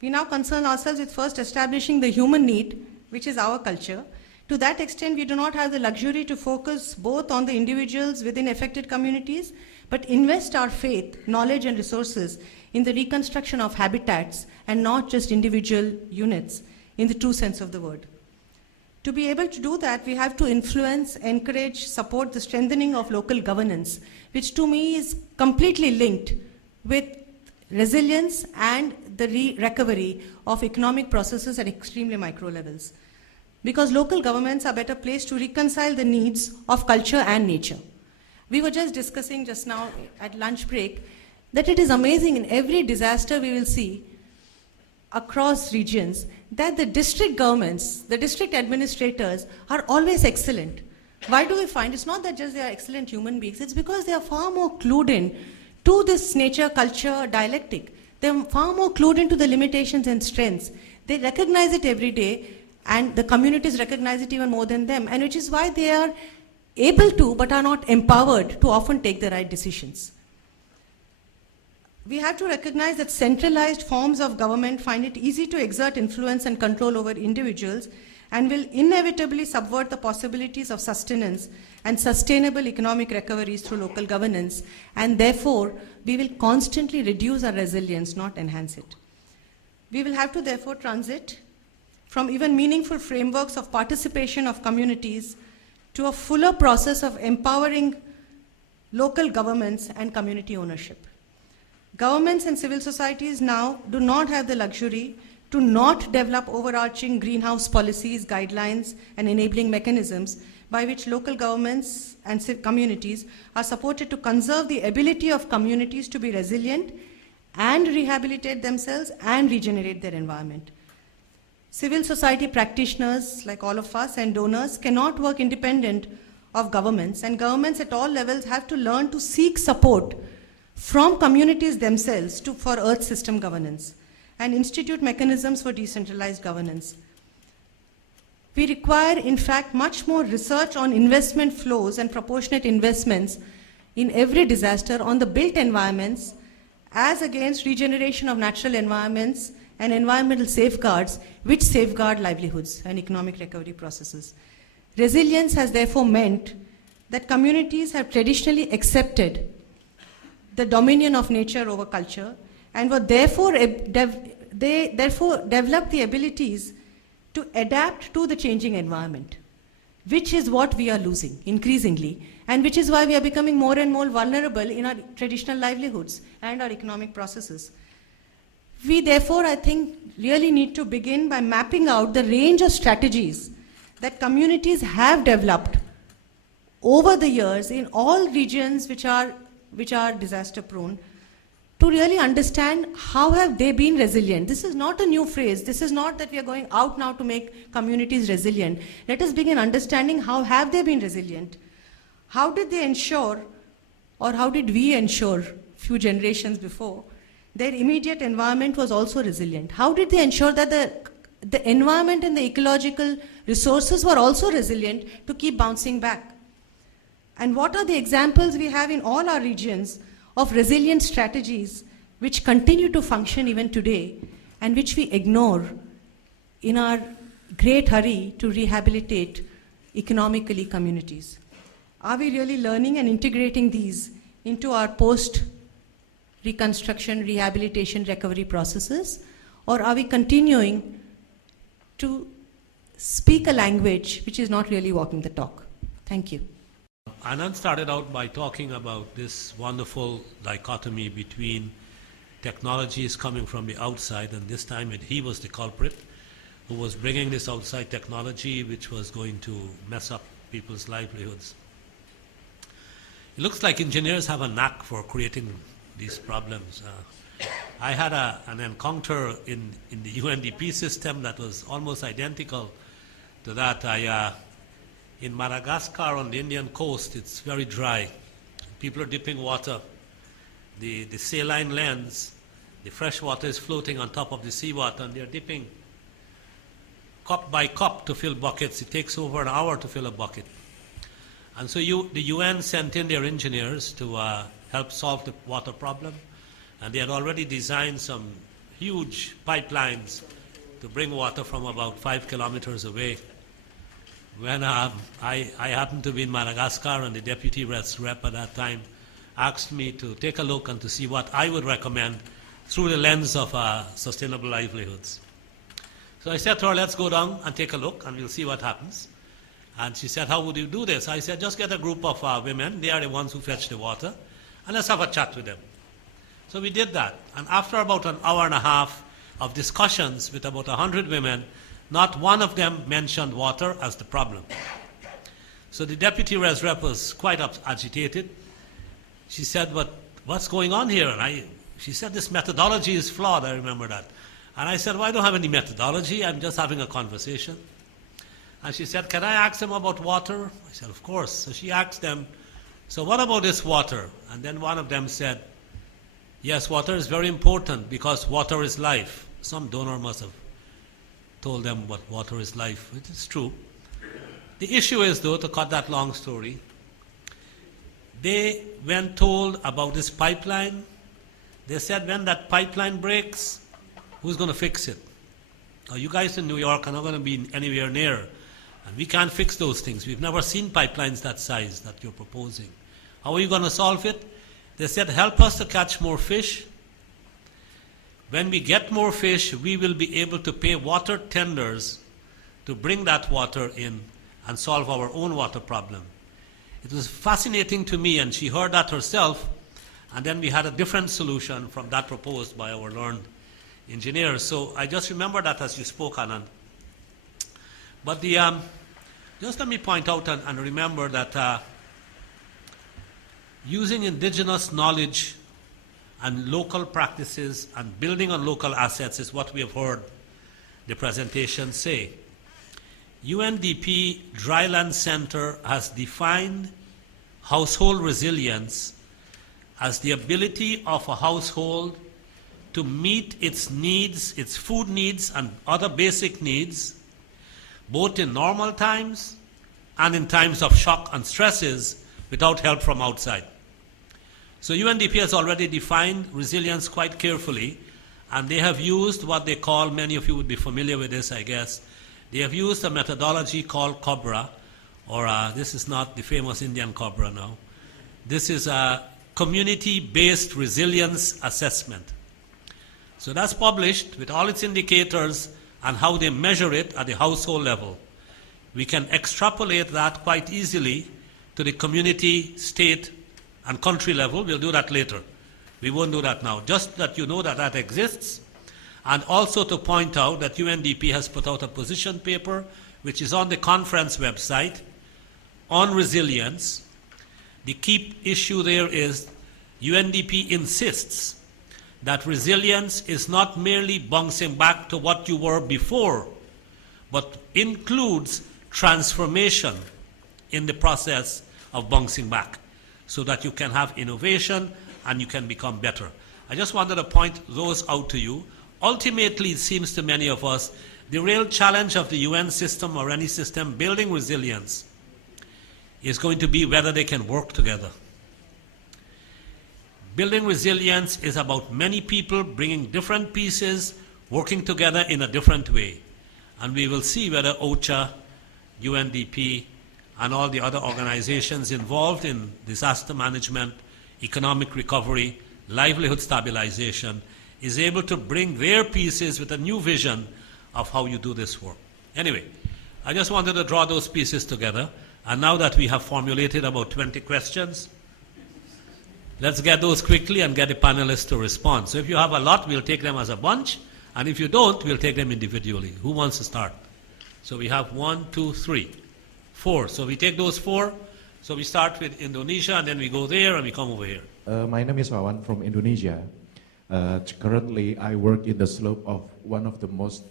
with first establishing the human need, which is our culture. To that extent, we do not have the luxury to focus both on the individuals within affected communities, but invest our faith, knowledge, and resources in the reconstruction of habitats and not just individual units in the true sense of the word. To be able to do that, we have to influence, encourage, support the strengthening of local governance, which to me is completely linked with resilience and the recovery of economic processes at extremely micro levels. Because local governments are better placed to reconcile the needs of culture and nature. We were just discussing just now at lunch break that it is amazing in every disaster we will see across regions that the district governments, the district administrators are always excellent. Why do we find? It's not that just they are excellent human beings, it's because they are far more clued in to this nature, culture, dialectic. They're far more clued into the limitations and strengths. They recognize it every day, and the communities recognize it even more than them, and which is why they are able to but are not empowered to often take the right decisions. We have to recognize that centralized forms of government find it easy to exert influence and control over individuals and will inevitably subvert the possibilities of sustenance and sustainable economic recoveries through local governance, and therefore we will constantly reduce our resilience, not enhance it. We will have to therefore transit from even meaningful frameworks of participation of communities to a fuller process of empowering local governments and community ownership. Governments and civil societies now do not have the luxury to not develop overarching greenhouse policies, guidelines, and enabling mechanisms by which local governments and communities are supported to conserve the ability of communities to be resilient and rehabilitate themselves and regenerate their environment. Civil society practitioners, like all of us, and donors cannot work independent of governments, and governments at all levels have to learn to seek support from communities themselves for Earth system governance and institute mechanisms for decentralized governance. We require, in fact, much more research on investment flows and proportionate investments in every disaster on the built environments as against regeneration of natural environments and environmental safeguards which safeguard livelihoods and economic recovery processes. Resilience has therefore meant that communities have traditionally accepted the dominion of nature over culture and were therefore they therefore developed the abilities to adapt to the changing environment, which is what we are losing increasingly, and which is why we are becoming more and more vulnerable in our traditional livelihoods and our economic processes. We therefore, I think, really need to begin by mapping out the range of strategies that communities have developed over the years in all regions which are disaster prone, to really understand how have they been resilient. This is not a new phrase. This is not that we are going out now to make communities resilient. Let us begin understanding how have they been resilient. How did they ensure, or how did we ensure few generations before, their immediate environment was also resilient? How did they ensure that the environment and the ecological resources were also resilient to keep bouncing back? And what are the examples we have in all our regions of resilient strategies which continue to function even today and which we ignore in our great hurry to rehabilitate economically communities? Are we really learning and integrating these into our post-reconstruction, rehabilitation, recovery processes? Or are we continuing to speak a language which is not really walking the talk? Thank you. Anand started out by talking about this wonderful dichotomy between technologies coming from the outside, and this time he was the culprit who was bringing this outside technology which was going to mess up people's livelihoods. It looks like engineers have a knack for creating these problems. I had an encounter in the UNDP system that was almost identical to that. In Madagascar on the Indian coast, it's very dry. People are dipping water. The saline lens, the fresh water is floating on top of the seawater, and they're dipping cup by cup to fill buckets. It takes over an hour to fill a bucket. And so the UN sent in their engineers to help solve the water problem, and they had already designed some huge pipelines to bring water from about 5 kilometers away. When I happened to be in Madagascar, and the deputy rep at that time asked me to take a look and to see what I would recommend through the lens of sustainable livelihoods. So I said to her, let's go down and take a look and we'll see what happens. And she said, how would you do this? I said, just get a group of women, they are the ones who fetch the water, and let's have a chat with them. So we did that. And after about an hour and a half of discussions with about 100 women, not one of them mentioned water as the problem. So the deputy res rep was quite agitated. She said, but what's going on here? And she said, this methodology is flawed, I remember that. And I said, well, I don't have any methodology, I'm just having a conversation. And she said, can I ask them about water? I said, of course. So she asked them, so what about this water? And then one of them said, yes, water is very important because water is life. Some donor must have told them what water is life, which is true. The issue is, though, to cut that long story, they, when told about this pipeline, they said, when that pipeline breaks, who's going to fix it? Now, you guys in New York are not going to be anywhere near, and we can't fix those things. We've never seen pipelines that size that you're proposing. How are you going to solve it? They said, help us to catch more fish. When we get more fish, we will be able to pay water tenders to bring that water in and solve our own water problem. It was fascinating to me, and she heard that herself, and then we had a different solution from that proposed by our learned engineers. So I just remember that as you spoke, Anand. But just let me point out and remember that using indigenous knowledge and local practices and building on local assets is what we have heard the presentation say. UNDP Dryland Center has defined household resilience as the ability of a household to meet its needs, its food needs and other basic needs, both in normal times and in times of shock and stresses without help from outside. So UNDP has already defined resilience quite carefully, and they have used what they call, many of you would be familiar with this, I guess, they have used a methodology called COBRA, or this is not the famous Indian COBRA now. This is a community-based resilience assessment. So that's published with all its indicators and how they measure it at the household level. We can extrapolate that quite easily to the community, state, and country level. We'll do that later. We won't do that now. Just that you know that that exists, and also to point out that UNDP has put out a position paper which is on the conference website on resilience. The key issue there is UNDP insists that resilience is not merely bouncing back to what you were before, but includes transformation in the process of bouncing back, so that you can have innovation and you can become better. I just wanted to point those out to you. Ultimately, it seems to many of us, the real challenge of the UN system or any system building resilience is going to be whether they can work together. Building resilience is about many people bringing different pieces, working together in a different way. And we will see whether OCHA, UNDP, and all the other organizations involved in disaster management, economic recovery, livelihood stabilization, is able to bring their pieces with a new vision of how you do this work. Anyway, I just wanted to draw those pieces together, and now that we have formulated about 20 questions, let's get those quickly and get the panelists to respond. So if you have a lot, we'll take them as a bunch, and if you don't, we'll take them individually. Who wants to start? So we have 1, 2, 3, 4. So we take those 4. So we start with Indonesia, and then we go there, and we come over here. My name is Wawan from Indonesia. Currently, I work in the slope of one of the most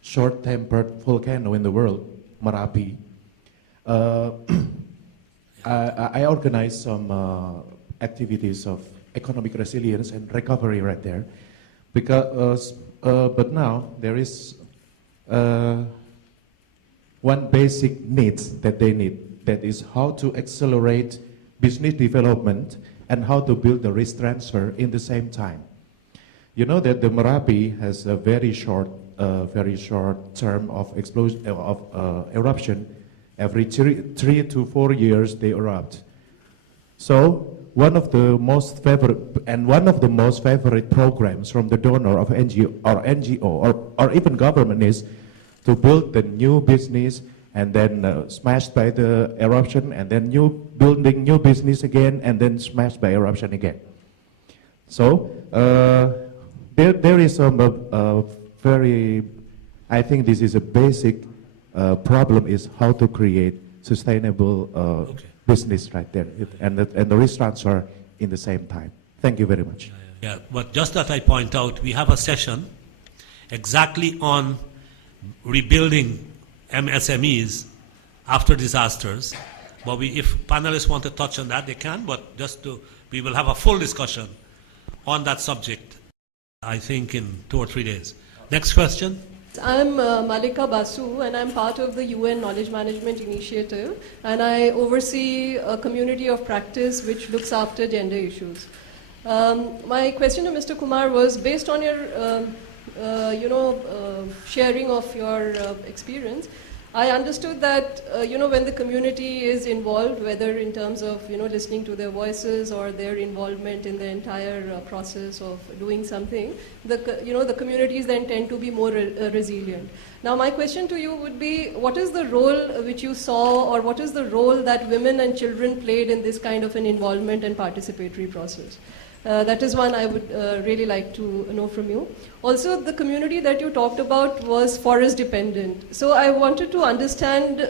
short-tempered volcano in the world, Merapi. I organize some activities of economic resilience and recovery right there, because but now there is one basic need that they need, that is how to accelerate business development and how to build the risk transfer in the same time. You know that the Merapi has a very short term of explosion eruption. Every 3 to 4 years they erupt. So one of the most favorite programs from the donor of NGO or even government is to build the new business and then smashed by the eruption, and then building new business again, and then smashed by eruption again. So there is some very, I think this is a basic problem, is how to create sustainable Okay. business right there, and the risk transfer in the same time. Thank you very much. Yeah, but just that I point out, we have a session exactly on rebuilding MSMEs after disasters. But if panelists want to touch on that, they can, but we will have a full discussion on that subject, I think, in 2 or 3 days. Next question. I'm Malika Basu, and I'm part of the UN Knowledge Management Initiative, and I oversee a community of practice which looks after gender issues. My question to Mr. Kumar was based on your, sharing of your experience. I understood that, when the community is involved, whether in terms of, listening to their voices or their involvement in the entire process of doing something, the communities then tend to be more resilient. Now, my question to you would be, what is the role which you saw, or what is the role that women and children played in this kind of an involvement and participatory process? That is one I would really like to know from you. Also, the community that you talked about was forest dependent. So I wanted to understand,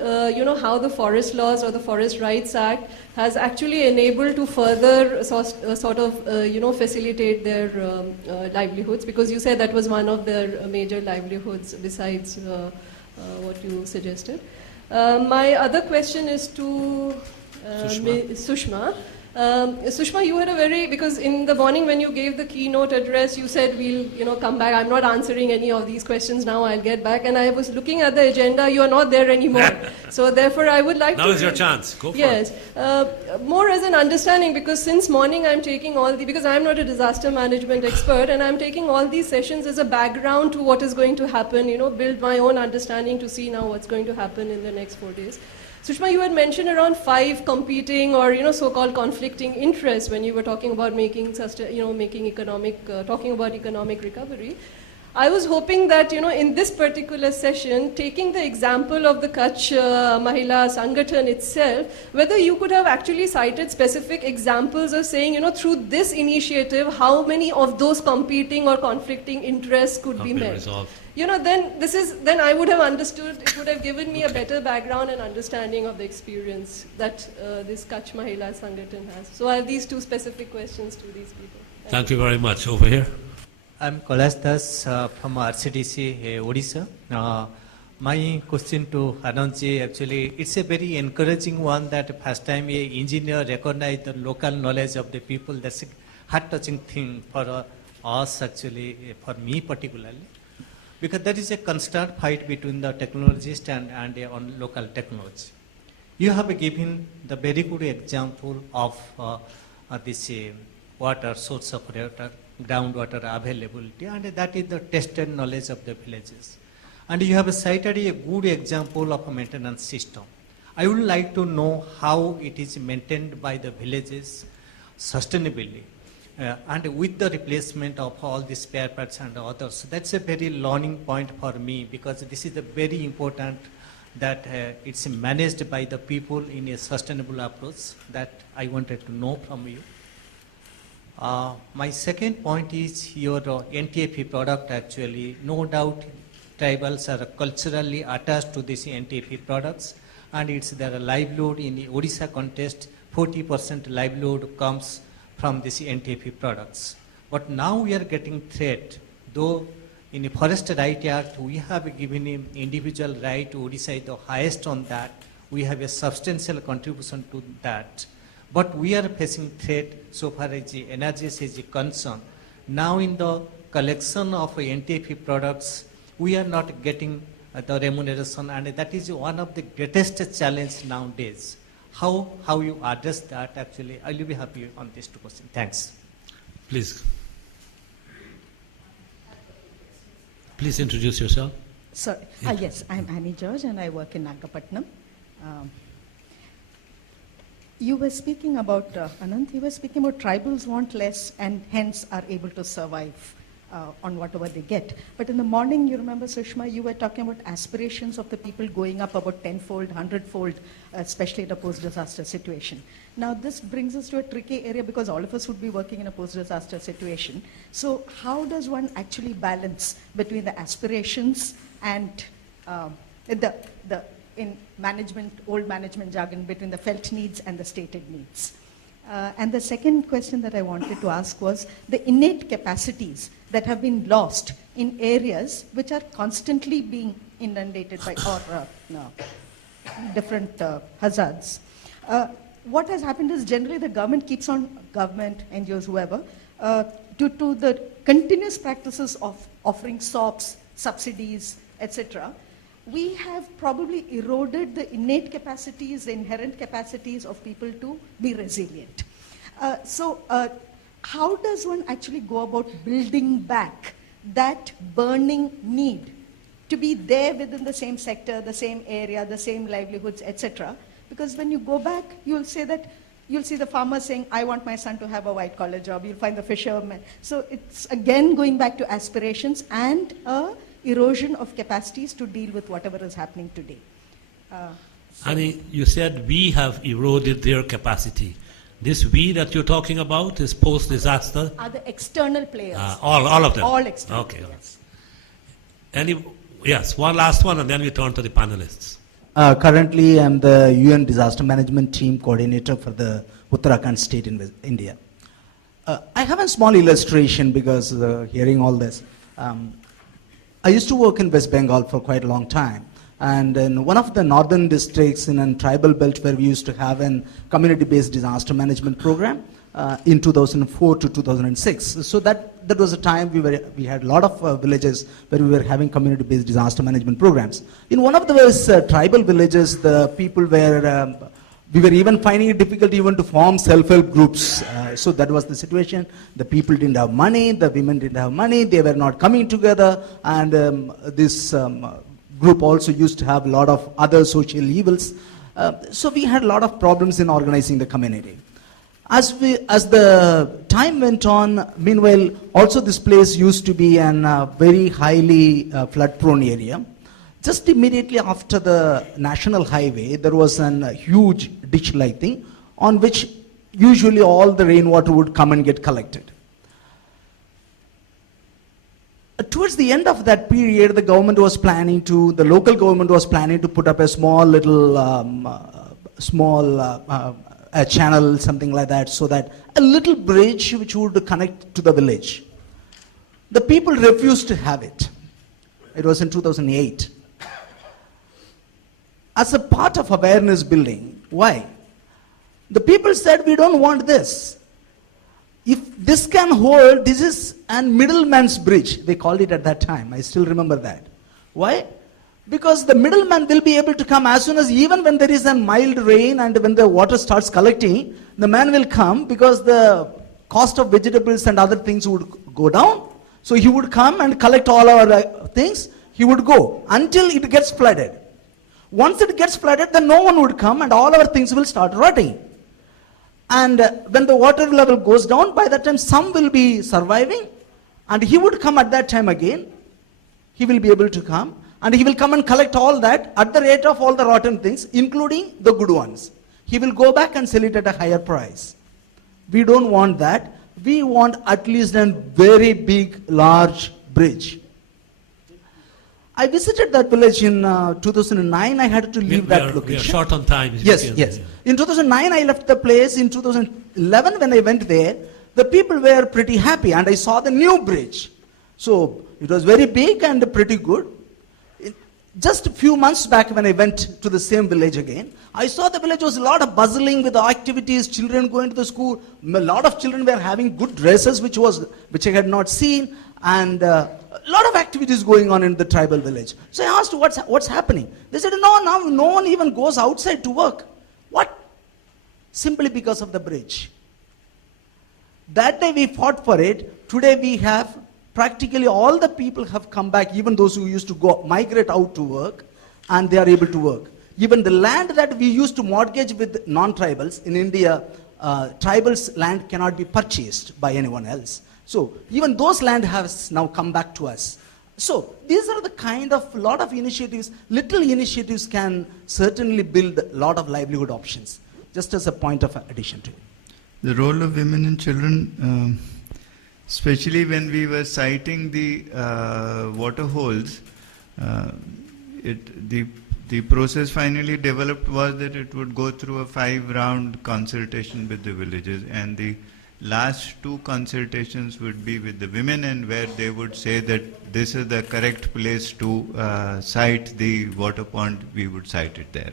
how the Forest Laws or the Forest Rights Act has actually enabled to further facilitate their livelihoods, because you said that was one of their major livelihoods besides what you suggested. My other question is to Sushma. Sushma, you had because in the morning when you gave the keynote address, you said we'll, come back. I'm not answering any of these questions now, I'll get back. And I was looking at the agenda, you are not there anymore. So therefore I would like Now is your chance, go for it. Yes, more as an understanding, because since morning I'm taking because I'm not a disaster management expert, and I'm taking all these sessions as a background to what is going to happen, build my own understanding to see now what's going to happen in the next 4 days. Sushma, you had mentioned around 5 competing or so-called conflicting interests when you were talking about talking about economic recovery. I was hoping that in this particular session, taking the example of the Kutch Mahila Sangathan itself, whether you could have actually cited specific examples of saying through this initiative how many of those competing or conflicting interests could be met. Resolved. Then I would have understood, it would have given me a better background and understanding of the experience that this Kutch Mahila Sangathan has. So I have these 2 specific questions to these people. Thank you very much. Over here. I'm Kailash Das from RCDC, Odisha. My question to Anandji, actually, it's a very encouraging one that first time an engineer recognized the local knowledge of the people. That's a heart-touching thing for us, actually, for me particularly. Because there is a constant fight between the technologist and on local technology. You have given the very good example of this water, source of water, groundwater availability, and that is the tested knowledge of the villages. And you have cited a good example of a maintenance system. I would like to know how it is maintained by the villages sustainably. And with the replacement of all the spare parts and others. That's a very learning point for me, because this is a very important that it's managed by the people in a sustainable approach that I wanted to know from you. My second point is your NTFE product, actually. No doubt tribals are culturally attached to these NTFE products, and it's their livelihood. In the Odisha context, 40% livelihood comes from these NTFE products. But now we are getting threat, though in the Forest Right Act, we have given him individual right. Odisha is the highest on that. We have a substantial contribution to that. But we are facing threat so far as the energy is concerned. Now in the collection of NTFE products, we are not getting the remuneration, and that is one of the greatest challenges nowadays. How you address that, actually, I will be happy on these 2 questions. Thanks. Please. Please introduce yourself. Sorry. Yes, I'm Annie George and I work in Nagapatnam. You were speaking about, Anand, you were speaking about tribals want less and hence are able to survive. on whatever they get. But in the morning, you remember, Sushma, you were talking about aspirations of the people going up about 10-fold, 100-fold, especially in a post-disaster situation. Now, this brings us to a tricky area because all of us would be working in a post-disaster situation. So how does one actually balance between the aspirations and in management, old management jargon, between the felt needs and the stated needs? And the second question that I wanted to ask was the innate capacities that have been lost in areas which are constantly being inundated by different hazards. What has happened is generally the government keeps on, government, NGOs, whoever, due to the continuous practices of offering SOPs, subsidies, etc., we have probably eroded the innate capacities, the inherent capacities of people to be resilient. So how does one actually go about building back that burning need to be there within the same sector, the same area, the same livelihoods, etc.? Because when you go back, you'll see the farmer saying, I want my son to have a white-collar job. You'll find the fisherman. So it's again going back to aspirations and erosion of capacities to deal with whatever is happening today. Annie, you said we have eroded their capacity. This we that you're talking about is post-disaster? Are the external players. All of them? All external Okay. players. Yes, one last one and then we turn to the panelists. Currently, I'm the UN Disaster Management Team Coordinator for the Uttarakhand state in India. I have a small illustration because hearing all this. I used to work in West Bengal for quite a long time. And in one of the northern districts in a tribal belt where we used to have a community-based disaster management program in 2004 to 2006. So that was a time we had a lot of villages where we were having community-based disaster management programs. In one of those tribal villages, the people were, we were even finding it difficult even to form self-help groups. So that was the situation. The people didn't have money, the women didn't have money, they were not coming together, and this group also used to have a lot of other social evils. So we had a lot of problems in organizing the community. As the time went on, meanwhile, also this place used to be a very highly flood-prone area. Just immediately after the national highway, there was a huge ditch-like thing on which usually all the rainwater would come and get collected. Towards the end of that period, the local government was planning to put up a small little, a channel, something like that, so that a little bridge which would connect to the village. The people refused to have it. It was in 2008. As a part of awareness building, why? The people said, we don't want this. If this can hold, this is a middleman's bridge. They called it at that time. I still remember that. Why? Because the middleman will be able to come as soon as, even when there is a mild rain and when the water starts collecting, the man will come because the cost of vegetables and other things would go down. So he would come and collect all our things. He would go until it gets flooded. Once it gets flooded, then no one would come and all our things will start rotting. And when the water level goes down, by that time some will be surviving, and he would come at that time again. He will be able to come, and he will come and collect all that at the rate of all the rotten things, including the good ones. He will go back and sell it at a higher price. We don't want that. We want at least a very big, large bridge. I visited that village in 2009. I had to leave that location. We are short on time. Yes. In 2009, I left the place. In 2011, when I went there, the people were pretty happy, and I saw the new bridge. So it was very big and pretty good. Just a few months back, when I went to the same village again, I saw the village was a lot of bustling with activities, children going to the school. A lot of children were having good dresses, which I had not seen, and a lot of activities going on in the tribal village. So I asked, what's happening? They said, no, now no one even goes outside to work. What? Simply because of the bridge. That day we fought for it. Today we have practically all the people have come back, even those who used to migrate out to work, and they are able to work. Even the land that we used to mortgage with non-tribals, in India, tribals' land cannot be purchased by anyone else. So even those land has now come back to us. So these are the kind of lot of initiatives, little initiatives can certainly build a lot of livelihood options, just as a point of addition to it. The role of women and children, especially when we were citing the water holes, the process finally developed was that it would go through a 5-round consultation with the villages, and the last 2 consultations would be with the women, and where they would say that this is the correct place to site the water pond, we would site it there.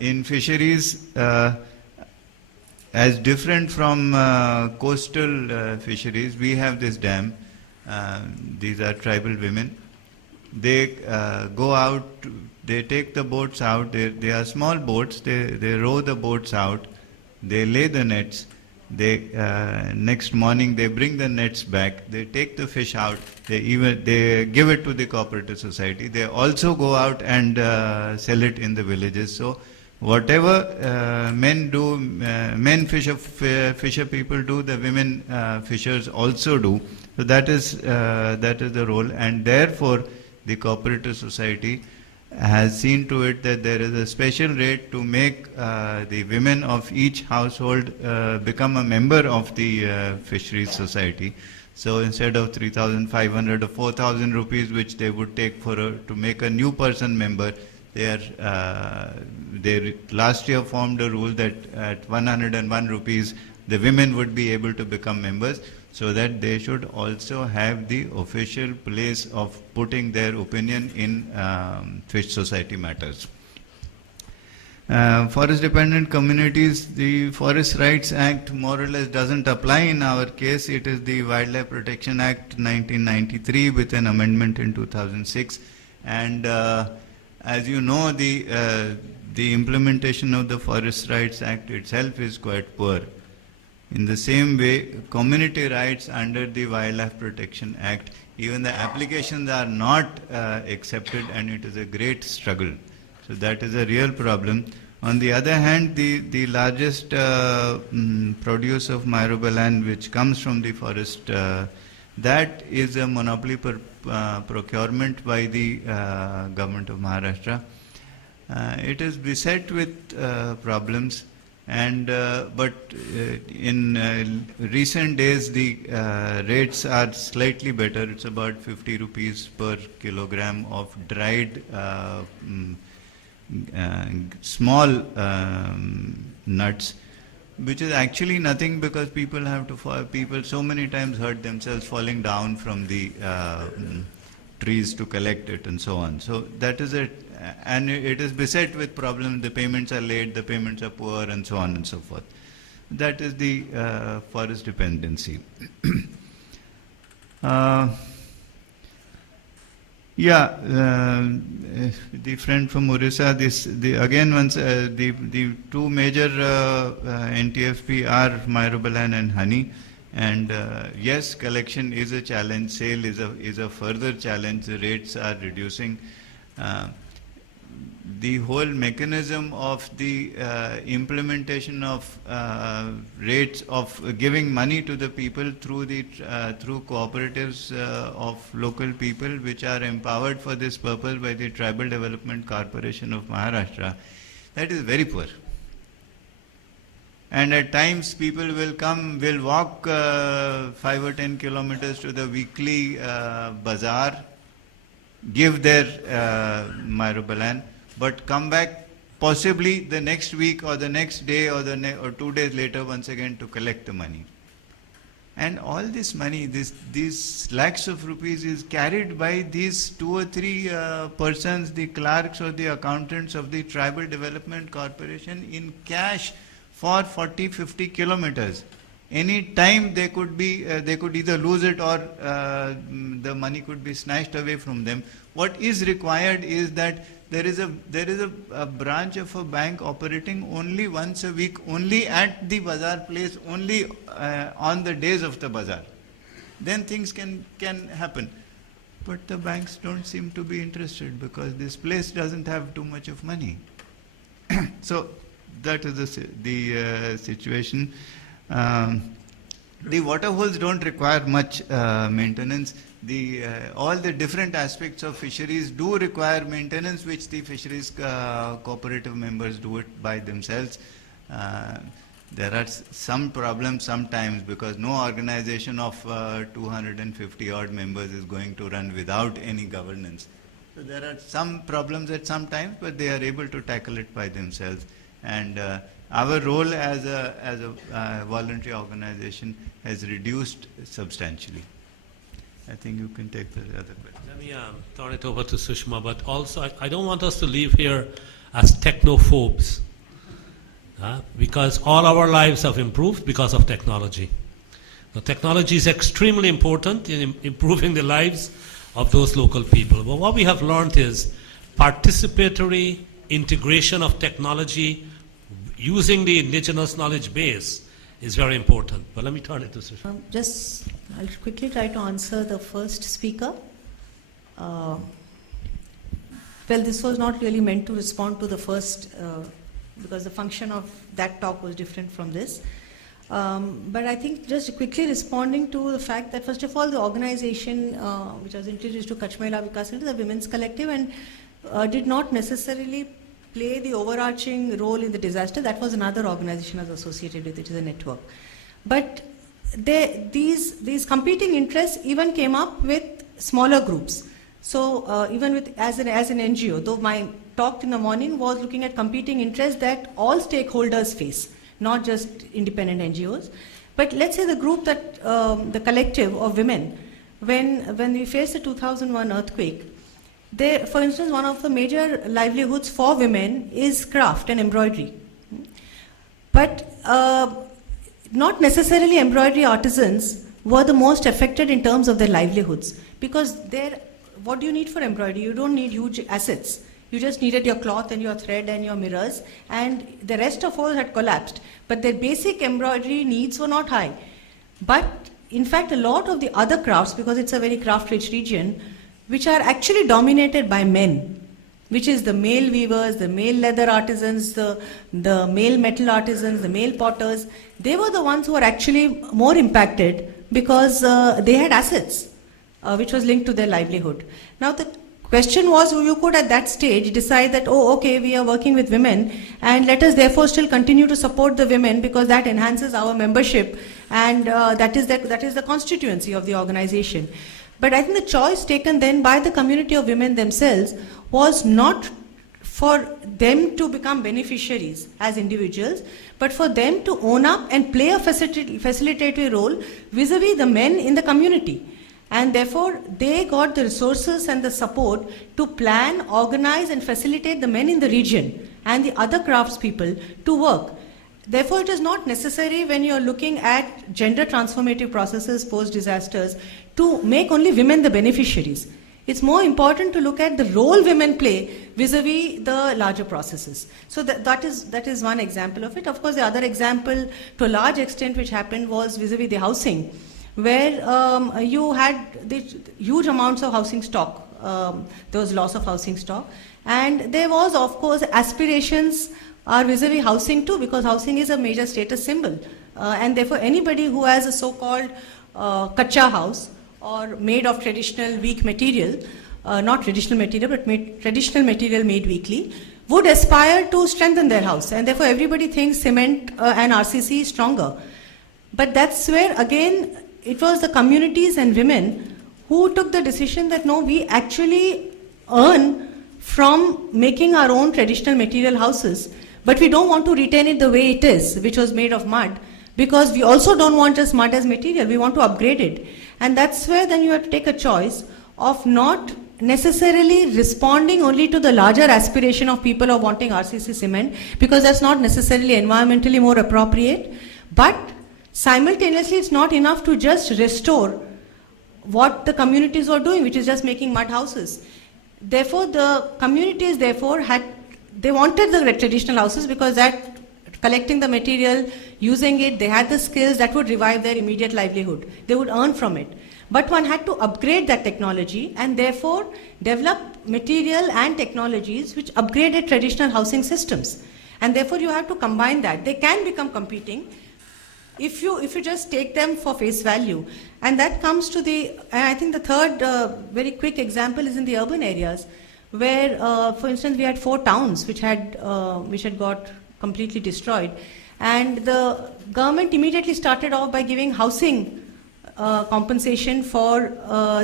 In fisheries, as different from coastal fisheries, we have this dam. These are tribal women. They go out, they take the boats out, they are small boats, they row the boats out, they lay the nets, next morning they bring the nets back, they take the fish out, they give it to the cooperative society. They also go out and sell it in the villages. So whatever men do, fisher people do, the women fishers also do. So that is the role, and therefore the cooperative society has seen to it that there is a special rate to make the women of each household become a member of the fisheries society. So instead of 3,500 or 4,000 rupees, which they would take to make a new person member, they last year formed a rule that at 101 rupees the women would be able to become members, so that they should also have the official place of putting their opinion in fish society matters. Forest dependent communities, the Forest Rights Act more or less doesn't apply in our case. It is the Wildlife Protection Act 1993 with an amendment in 2006, and as you know, the implementation of the Forest Rights Act itself is quite poor. In the same way, community rights under the Wildlife Protection Act, even the applications are not accepted, and it is a great struggle. So that is a real problem. On the other hand, the largest produce of myrobalan, which comes from the forest, that is a monopoly procurement by the government of Maharashtra. It is beset with problems. And but in recent days the rates are slightly better. It's about 50 rupees per kilogram of dried small nuts, which is actually nothing, because people have to people so many times hurt themselves falling down from the trees to collect it and so on. So that is it. And it is beset with problems. The payments are late, the payments are poor, and so on and so forth. That is the forest dependency. The friend from Orissa, the 2 major NTFP are myrobalan and honey. And yes, collection is a challenge, sale is a further challenge, the rates are reducing. The whole mechanism of the implementation of rates of giving money to the people through cooperatives of local people, which are empowered for this purpose by the Tribal Development Corporation of Maharashtra, that is very poor. And at times people will walk 5 or 10 kilometers to the weekly bazaar, give their myrobalan, but come back possibly the next week or the next day or 2 days later once again to collect the money. And all this money, these lakhs of rupees, is carried by these 2 or 3 persons, the clerks or the accountants of the Tribal Development Corporation, in cash for 40-50 kilometers. Any time they could either lose it or the money could be snatched away from them. What is required is that there is a branch of a bank operating only once a week, only at the bazaar place, only on the days of the bazaar. Then things can happen. But the banks don't seem to be interested, because this place doesn't have too much of money. So that is the situation. The water holes don't require much maintenance. All the different aspects of fisheries do require maintenance, which the fisheries cooperative members do it by themselves. There are some problems sometimes because no organization of 250 odd members is going to run without any governance. So there are some problems at some times, but they are able to tackle it by themselves. And our role as a voluntary organization has reduced substantially. I think you can take the other question. Let me turn it over to Sushma, but also I don't want us to leave here as technophobes, because all our lives have improved because of technology. The technology is extremely important in improving the lives of those local people. But what we have learned is participatory integration of technology using the indigenous knowledge base is very important. But let me turn it to Sushma. I'll quickly try to answer the first speaker. Well, this was not really meant to respond to the first, because the function of that talk was different from this. But I think just quickly responding to the fact that, first of all, the organization which was introduced to Kutch Mahila Vikas Center, the Women's Collective, and did not necessarily play the overarching role in the disaster. That was another organization as associated with it, is a network. But these competing interests even came up with smaller groups. So even with as an NGO, though my talk in the morning was looking at competing interests that all stakeholders face, not just independent NGOs. But let's say the group that, the collective of women, when we faced the 2001 earthquake, for instance, one of the major livelihoods for women is craft and embroidery. But not necessarily embroidery artisans were the most affected in terms of their livelihoods, because what do you need for embroidery? You don't need huge assets. You just needed your cloth and your thread and your mirrors, and the rest of all had collapsed. But their basic embroidery needs were not high. But in fact, a lot of the other crafts, because it's a very craft-rich region, which are actually dominated by men, which is the male weavers, the male leather artisans, the male metal artisans, the male potters, they were the ones who were actually more impacted because they had assets, which was linked to their livelihood. Now the question was, you could at that stage decide that, oh, okay, we are working with women, and let us therefore still continue to support the women because that enhances our membership, and that is the constituency of the organization. But I think the choice taken then by the community of women themselves was not for them to become beneficiaries as individuals, but for them to own up and play a facilitatory role vis-a-vis the men in the community. And therefore, they got the resources and the support to plan, organize, and facilitate the men in the region and the other craftspeople to work. Therefore, it is not necessary when you are looking at gender transformative processes post-disasters to make only women the beneficiaries. It's more important to look at the role women play vis-a-vis the larger processes. So that is one example of it. Of course, the other example to a large extent which happened was vis-a-vis the housing, where you had the huge amounts of housing stock. There was loss of housing stock. And there was, of course, aspirations are vis-a-vis housing too, because housing is a major status symbol. And therefore, anybody who has a so-called kacha house or made of traditional weak material, not traditional material, but traditional material made weakly, would aspire to strengthen their house. And therefore, everybody thinks cement and RCC is stronger. But that's where, again, it was the communities and women who took the decision that no, we actually earn from making our own traditional material houses, but we don't want to retain it the way it is, which was made of mud, because we also don't want just mud as material, we want to upgrade it. And that's where then you have to take a choice of not necessarily responding only to the larger aspiration of people of wanting RCC cement, because that's not necessarily environmentally more appropriate, but simultaneously it's not enough to just restore what the communities were doing, which is just making mud houses. Therefore, the communities they wanted the traditional houses because that collecting the material, using it, they had the skills that would revive their immediate livelihood. They would earn from it. But one had to upgrade that technology and therefore develop material and technologies which upgraded traditional housing systems. And therefore you have to combine that. They can become competing. if you just take them for face value. And that comes to and I think the third very quick example is in the urban areas, where, for instance, we had 4 towns which had got completely destroyed. And the government immediately started off by giving housing compensation for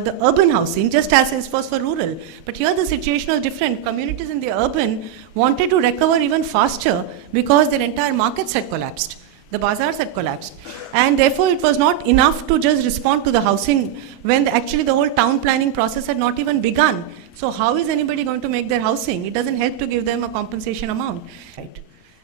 the urban housing, just as it was for rural. But here the situation was different. Communities in the urban wanted to recover even faster because their entire markets had collapsed. The bazaars had collapsed. And therefore it was not enough to just respond to the housing when actually the whole town planning process had not even begun. So how is anybody going to make their housing? It doesn't help to give them a compensation amount. Right.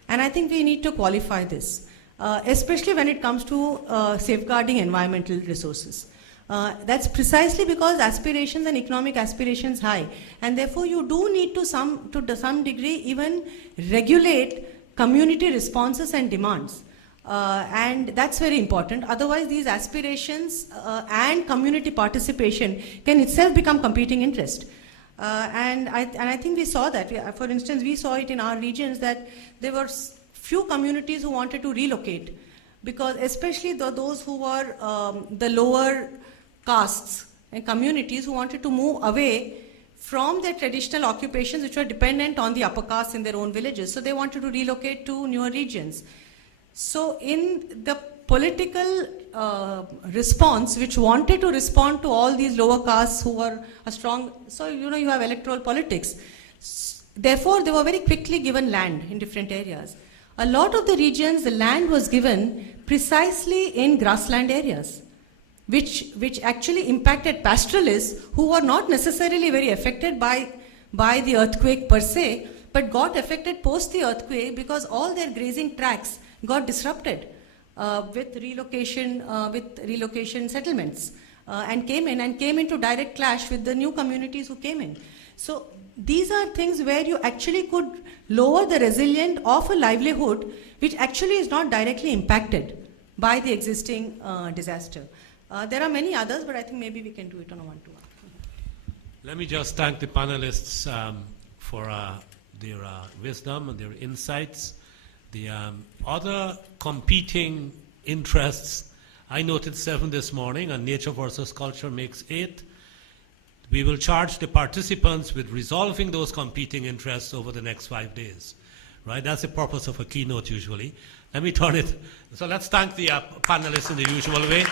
And I think we need to qualify this, especially when it comes to safeguarding environmental resources. That's precisely because aspirations and economic aspirations high, and therefore you do need to some degree even regulate community responses and demands. And that's very important. Otherwise, these aspirations and community participation can itself become competing interest. And I think we saw that. For instance, we saw it in our regions that there were few communities who wanted to relocate, because especially those who were the lower castes and communities who wanted to move away from their traditional occupations which were dependent on the upper castes in their own villages. So they wanted to relocate to newer regions. So in the political response, which wanted to respond to all these lower castes who were a strong, so you have electoral politics. Therefore, they were very quickly given land in different areas. A lot of the regions, the land was given precisely in grassland areas, which actually impacted pastoralists who were not necessarily very affected by the earthquake per se, but got affected post the earthquake because all their grazing tracts got disrupted with relocation settlements and came into direct clash with the new communities who came in. So these are things where you actually could lower the resilience of a livelihood which actually is not directly impacted by the existing disaster. There are many others, but I think maybe we can do it on a one-to-one. Let me just thank the panelists for their wisdom and their insights. The other competing interests, I noted 7 this morning, and nature versus culture makes 8. We will charge the participants with resolving those competing interests over the next 5 days. Right? That's the purpose of a keynote usually. Let me turn it. So let's thank the panelists in the usual way.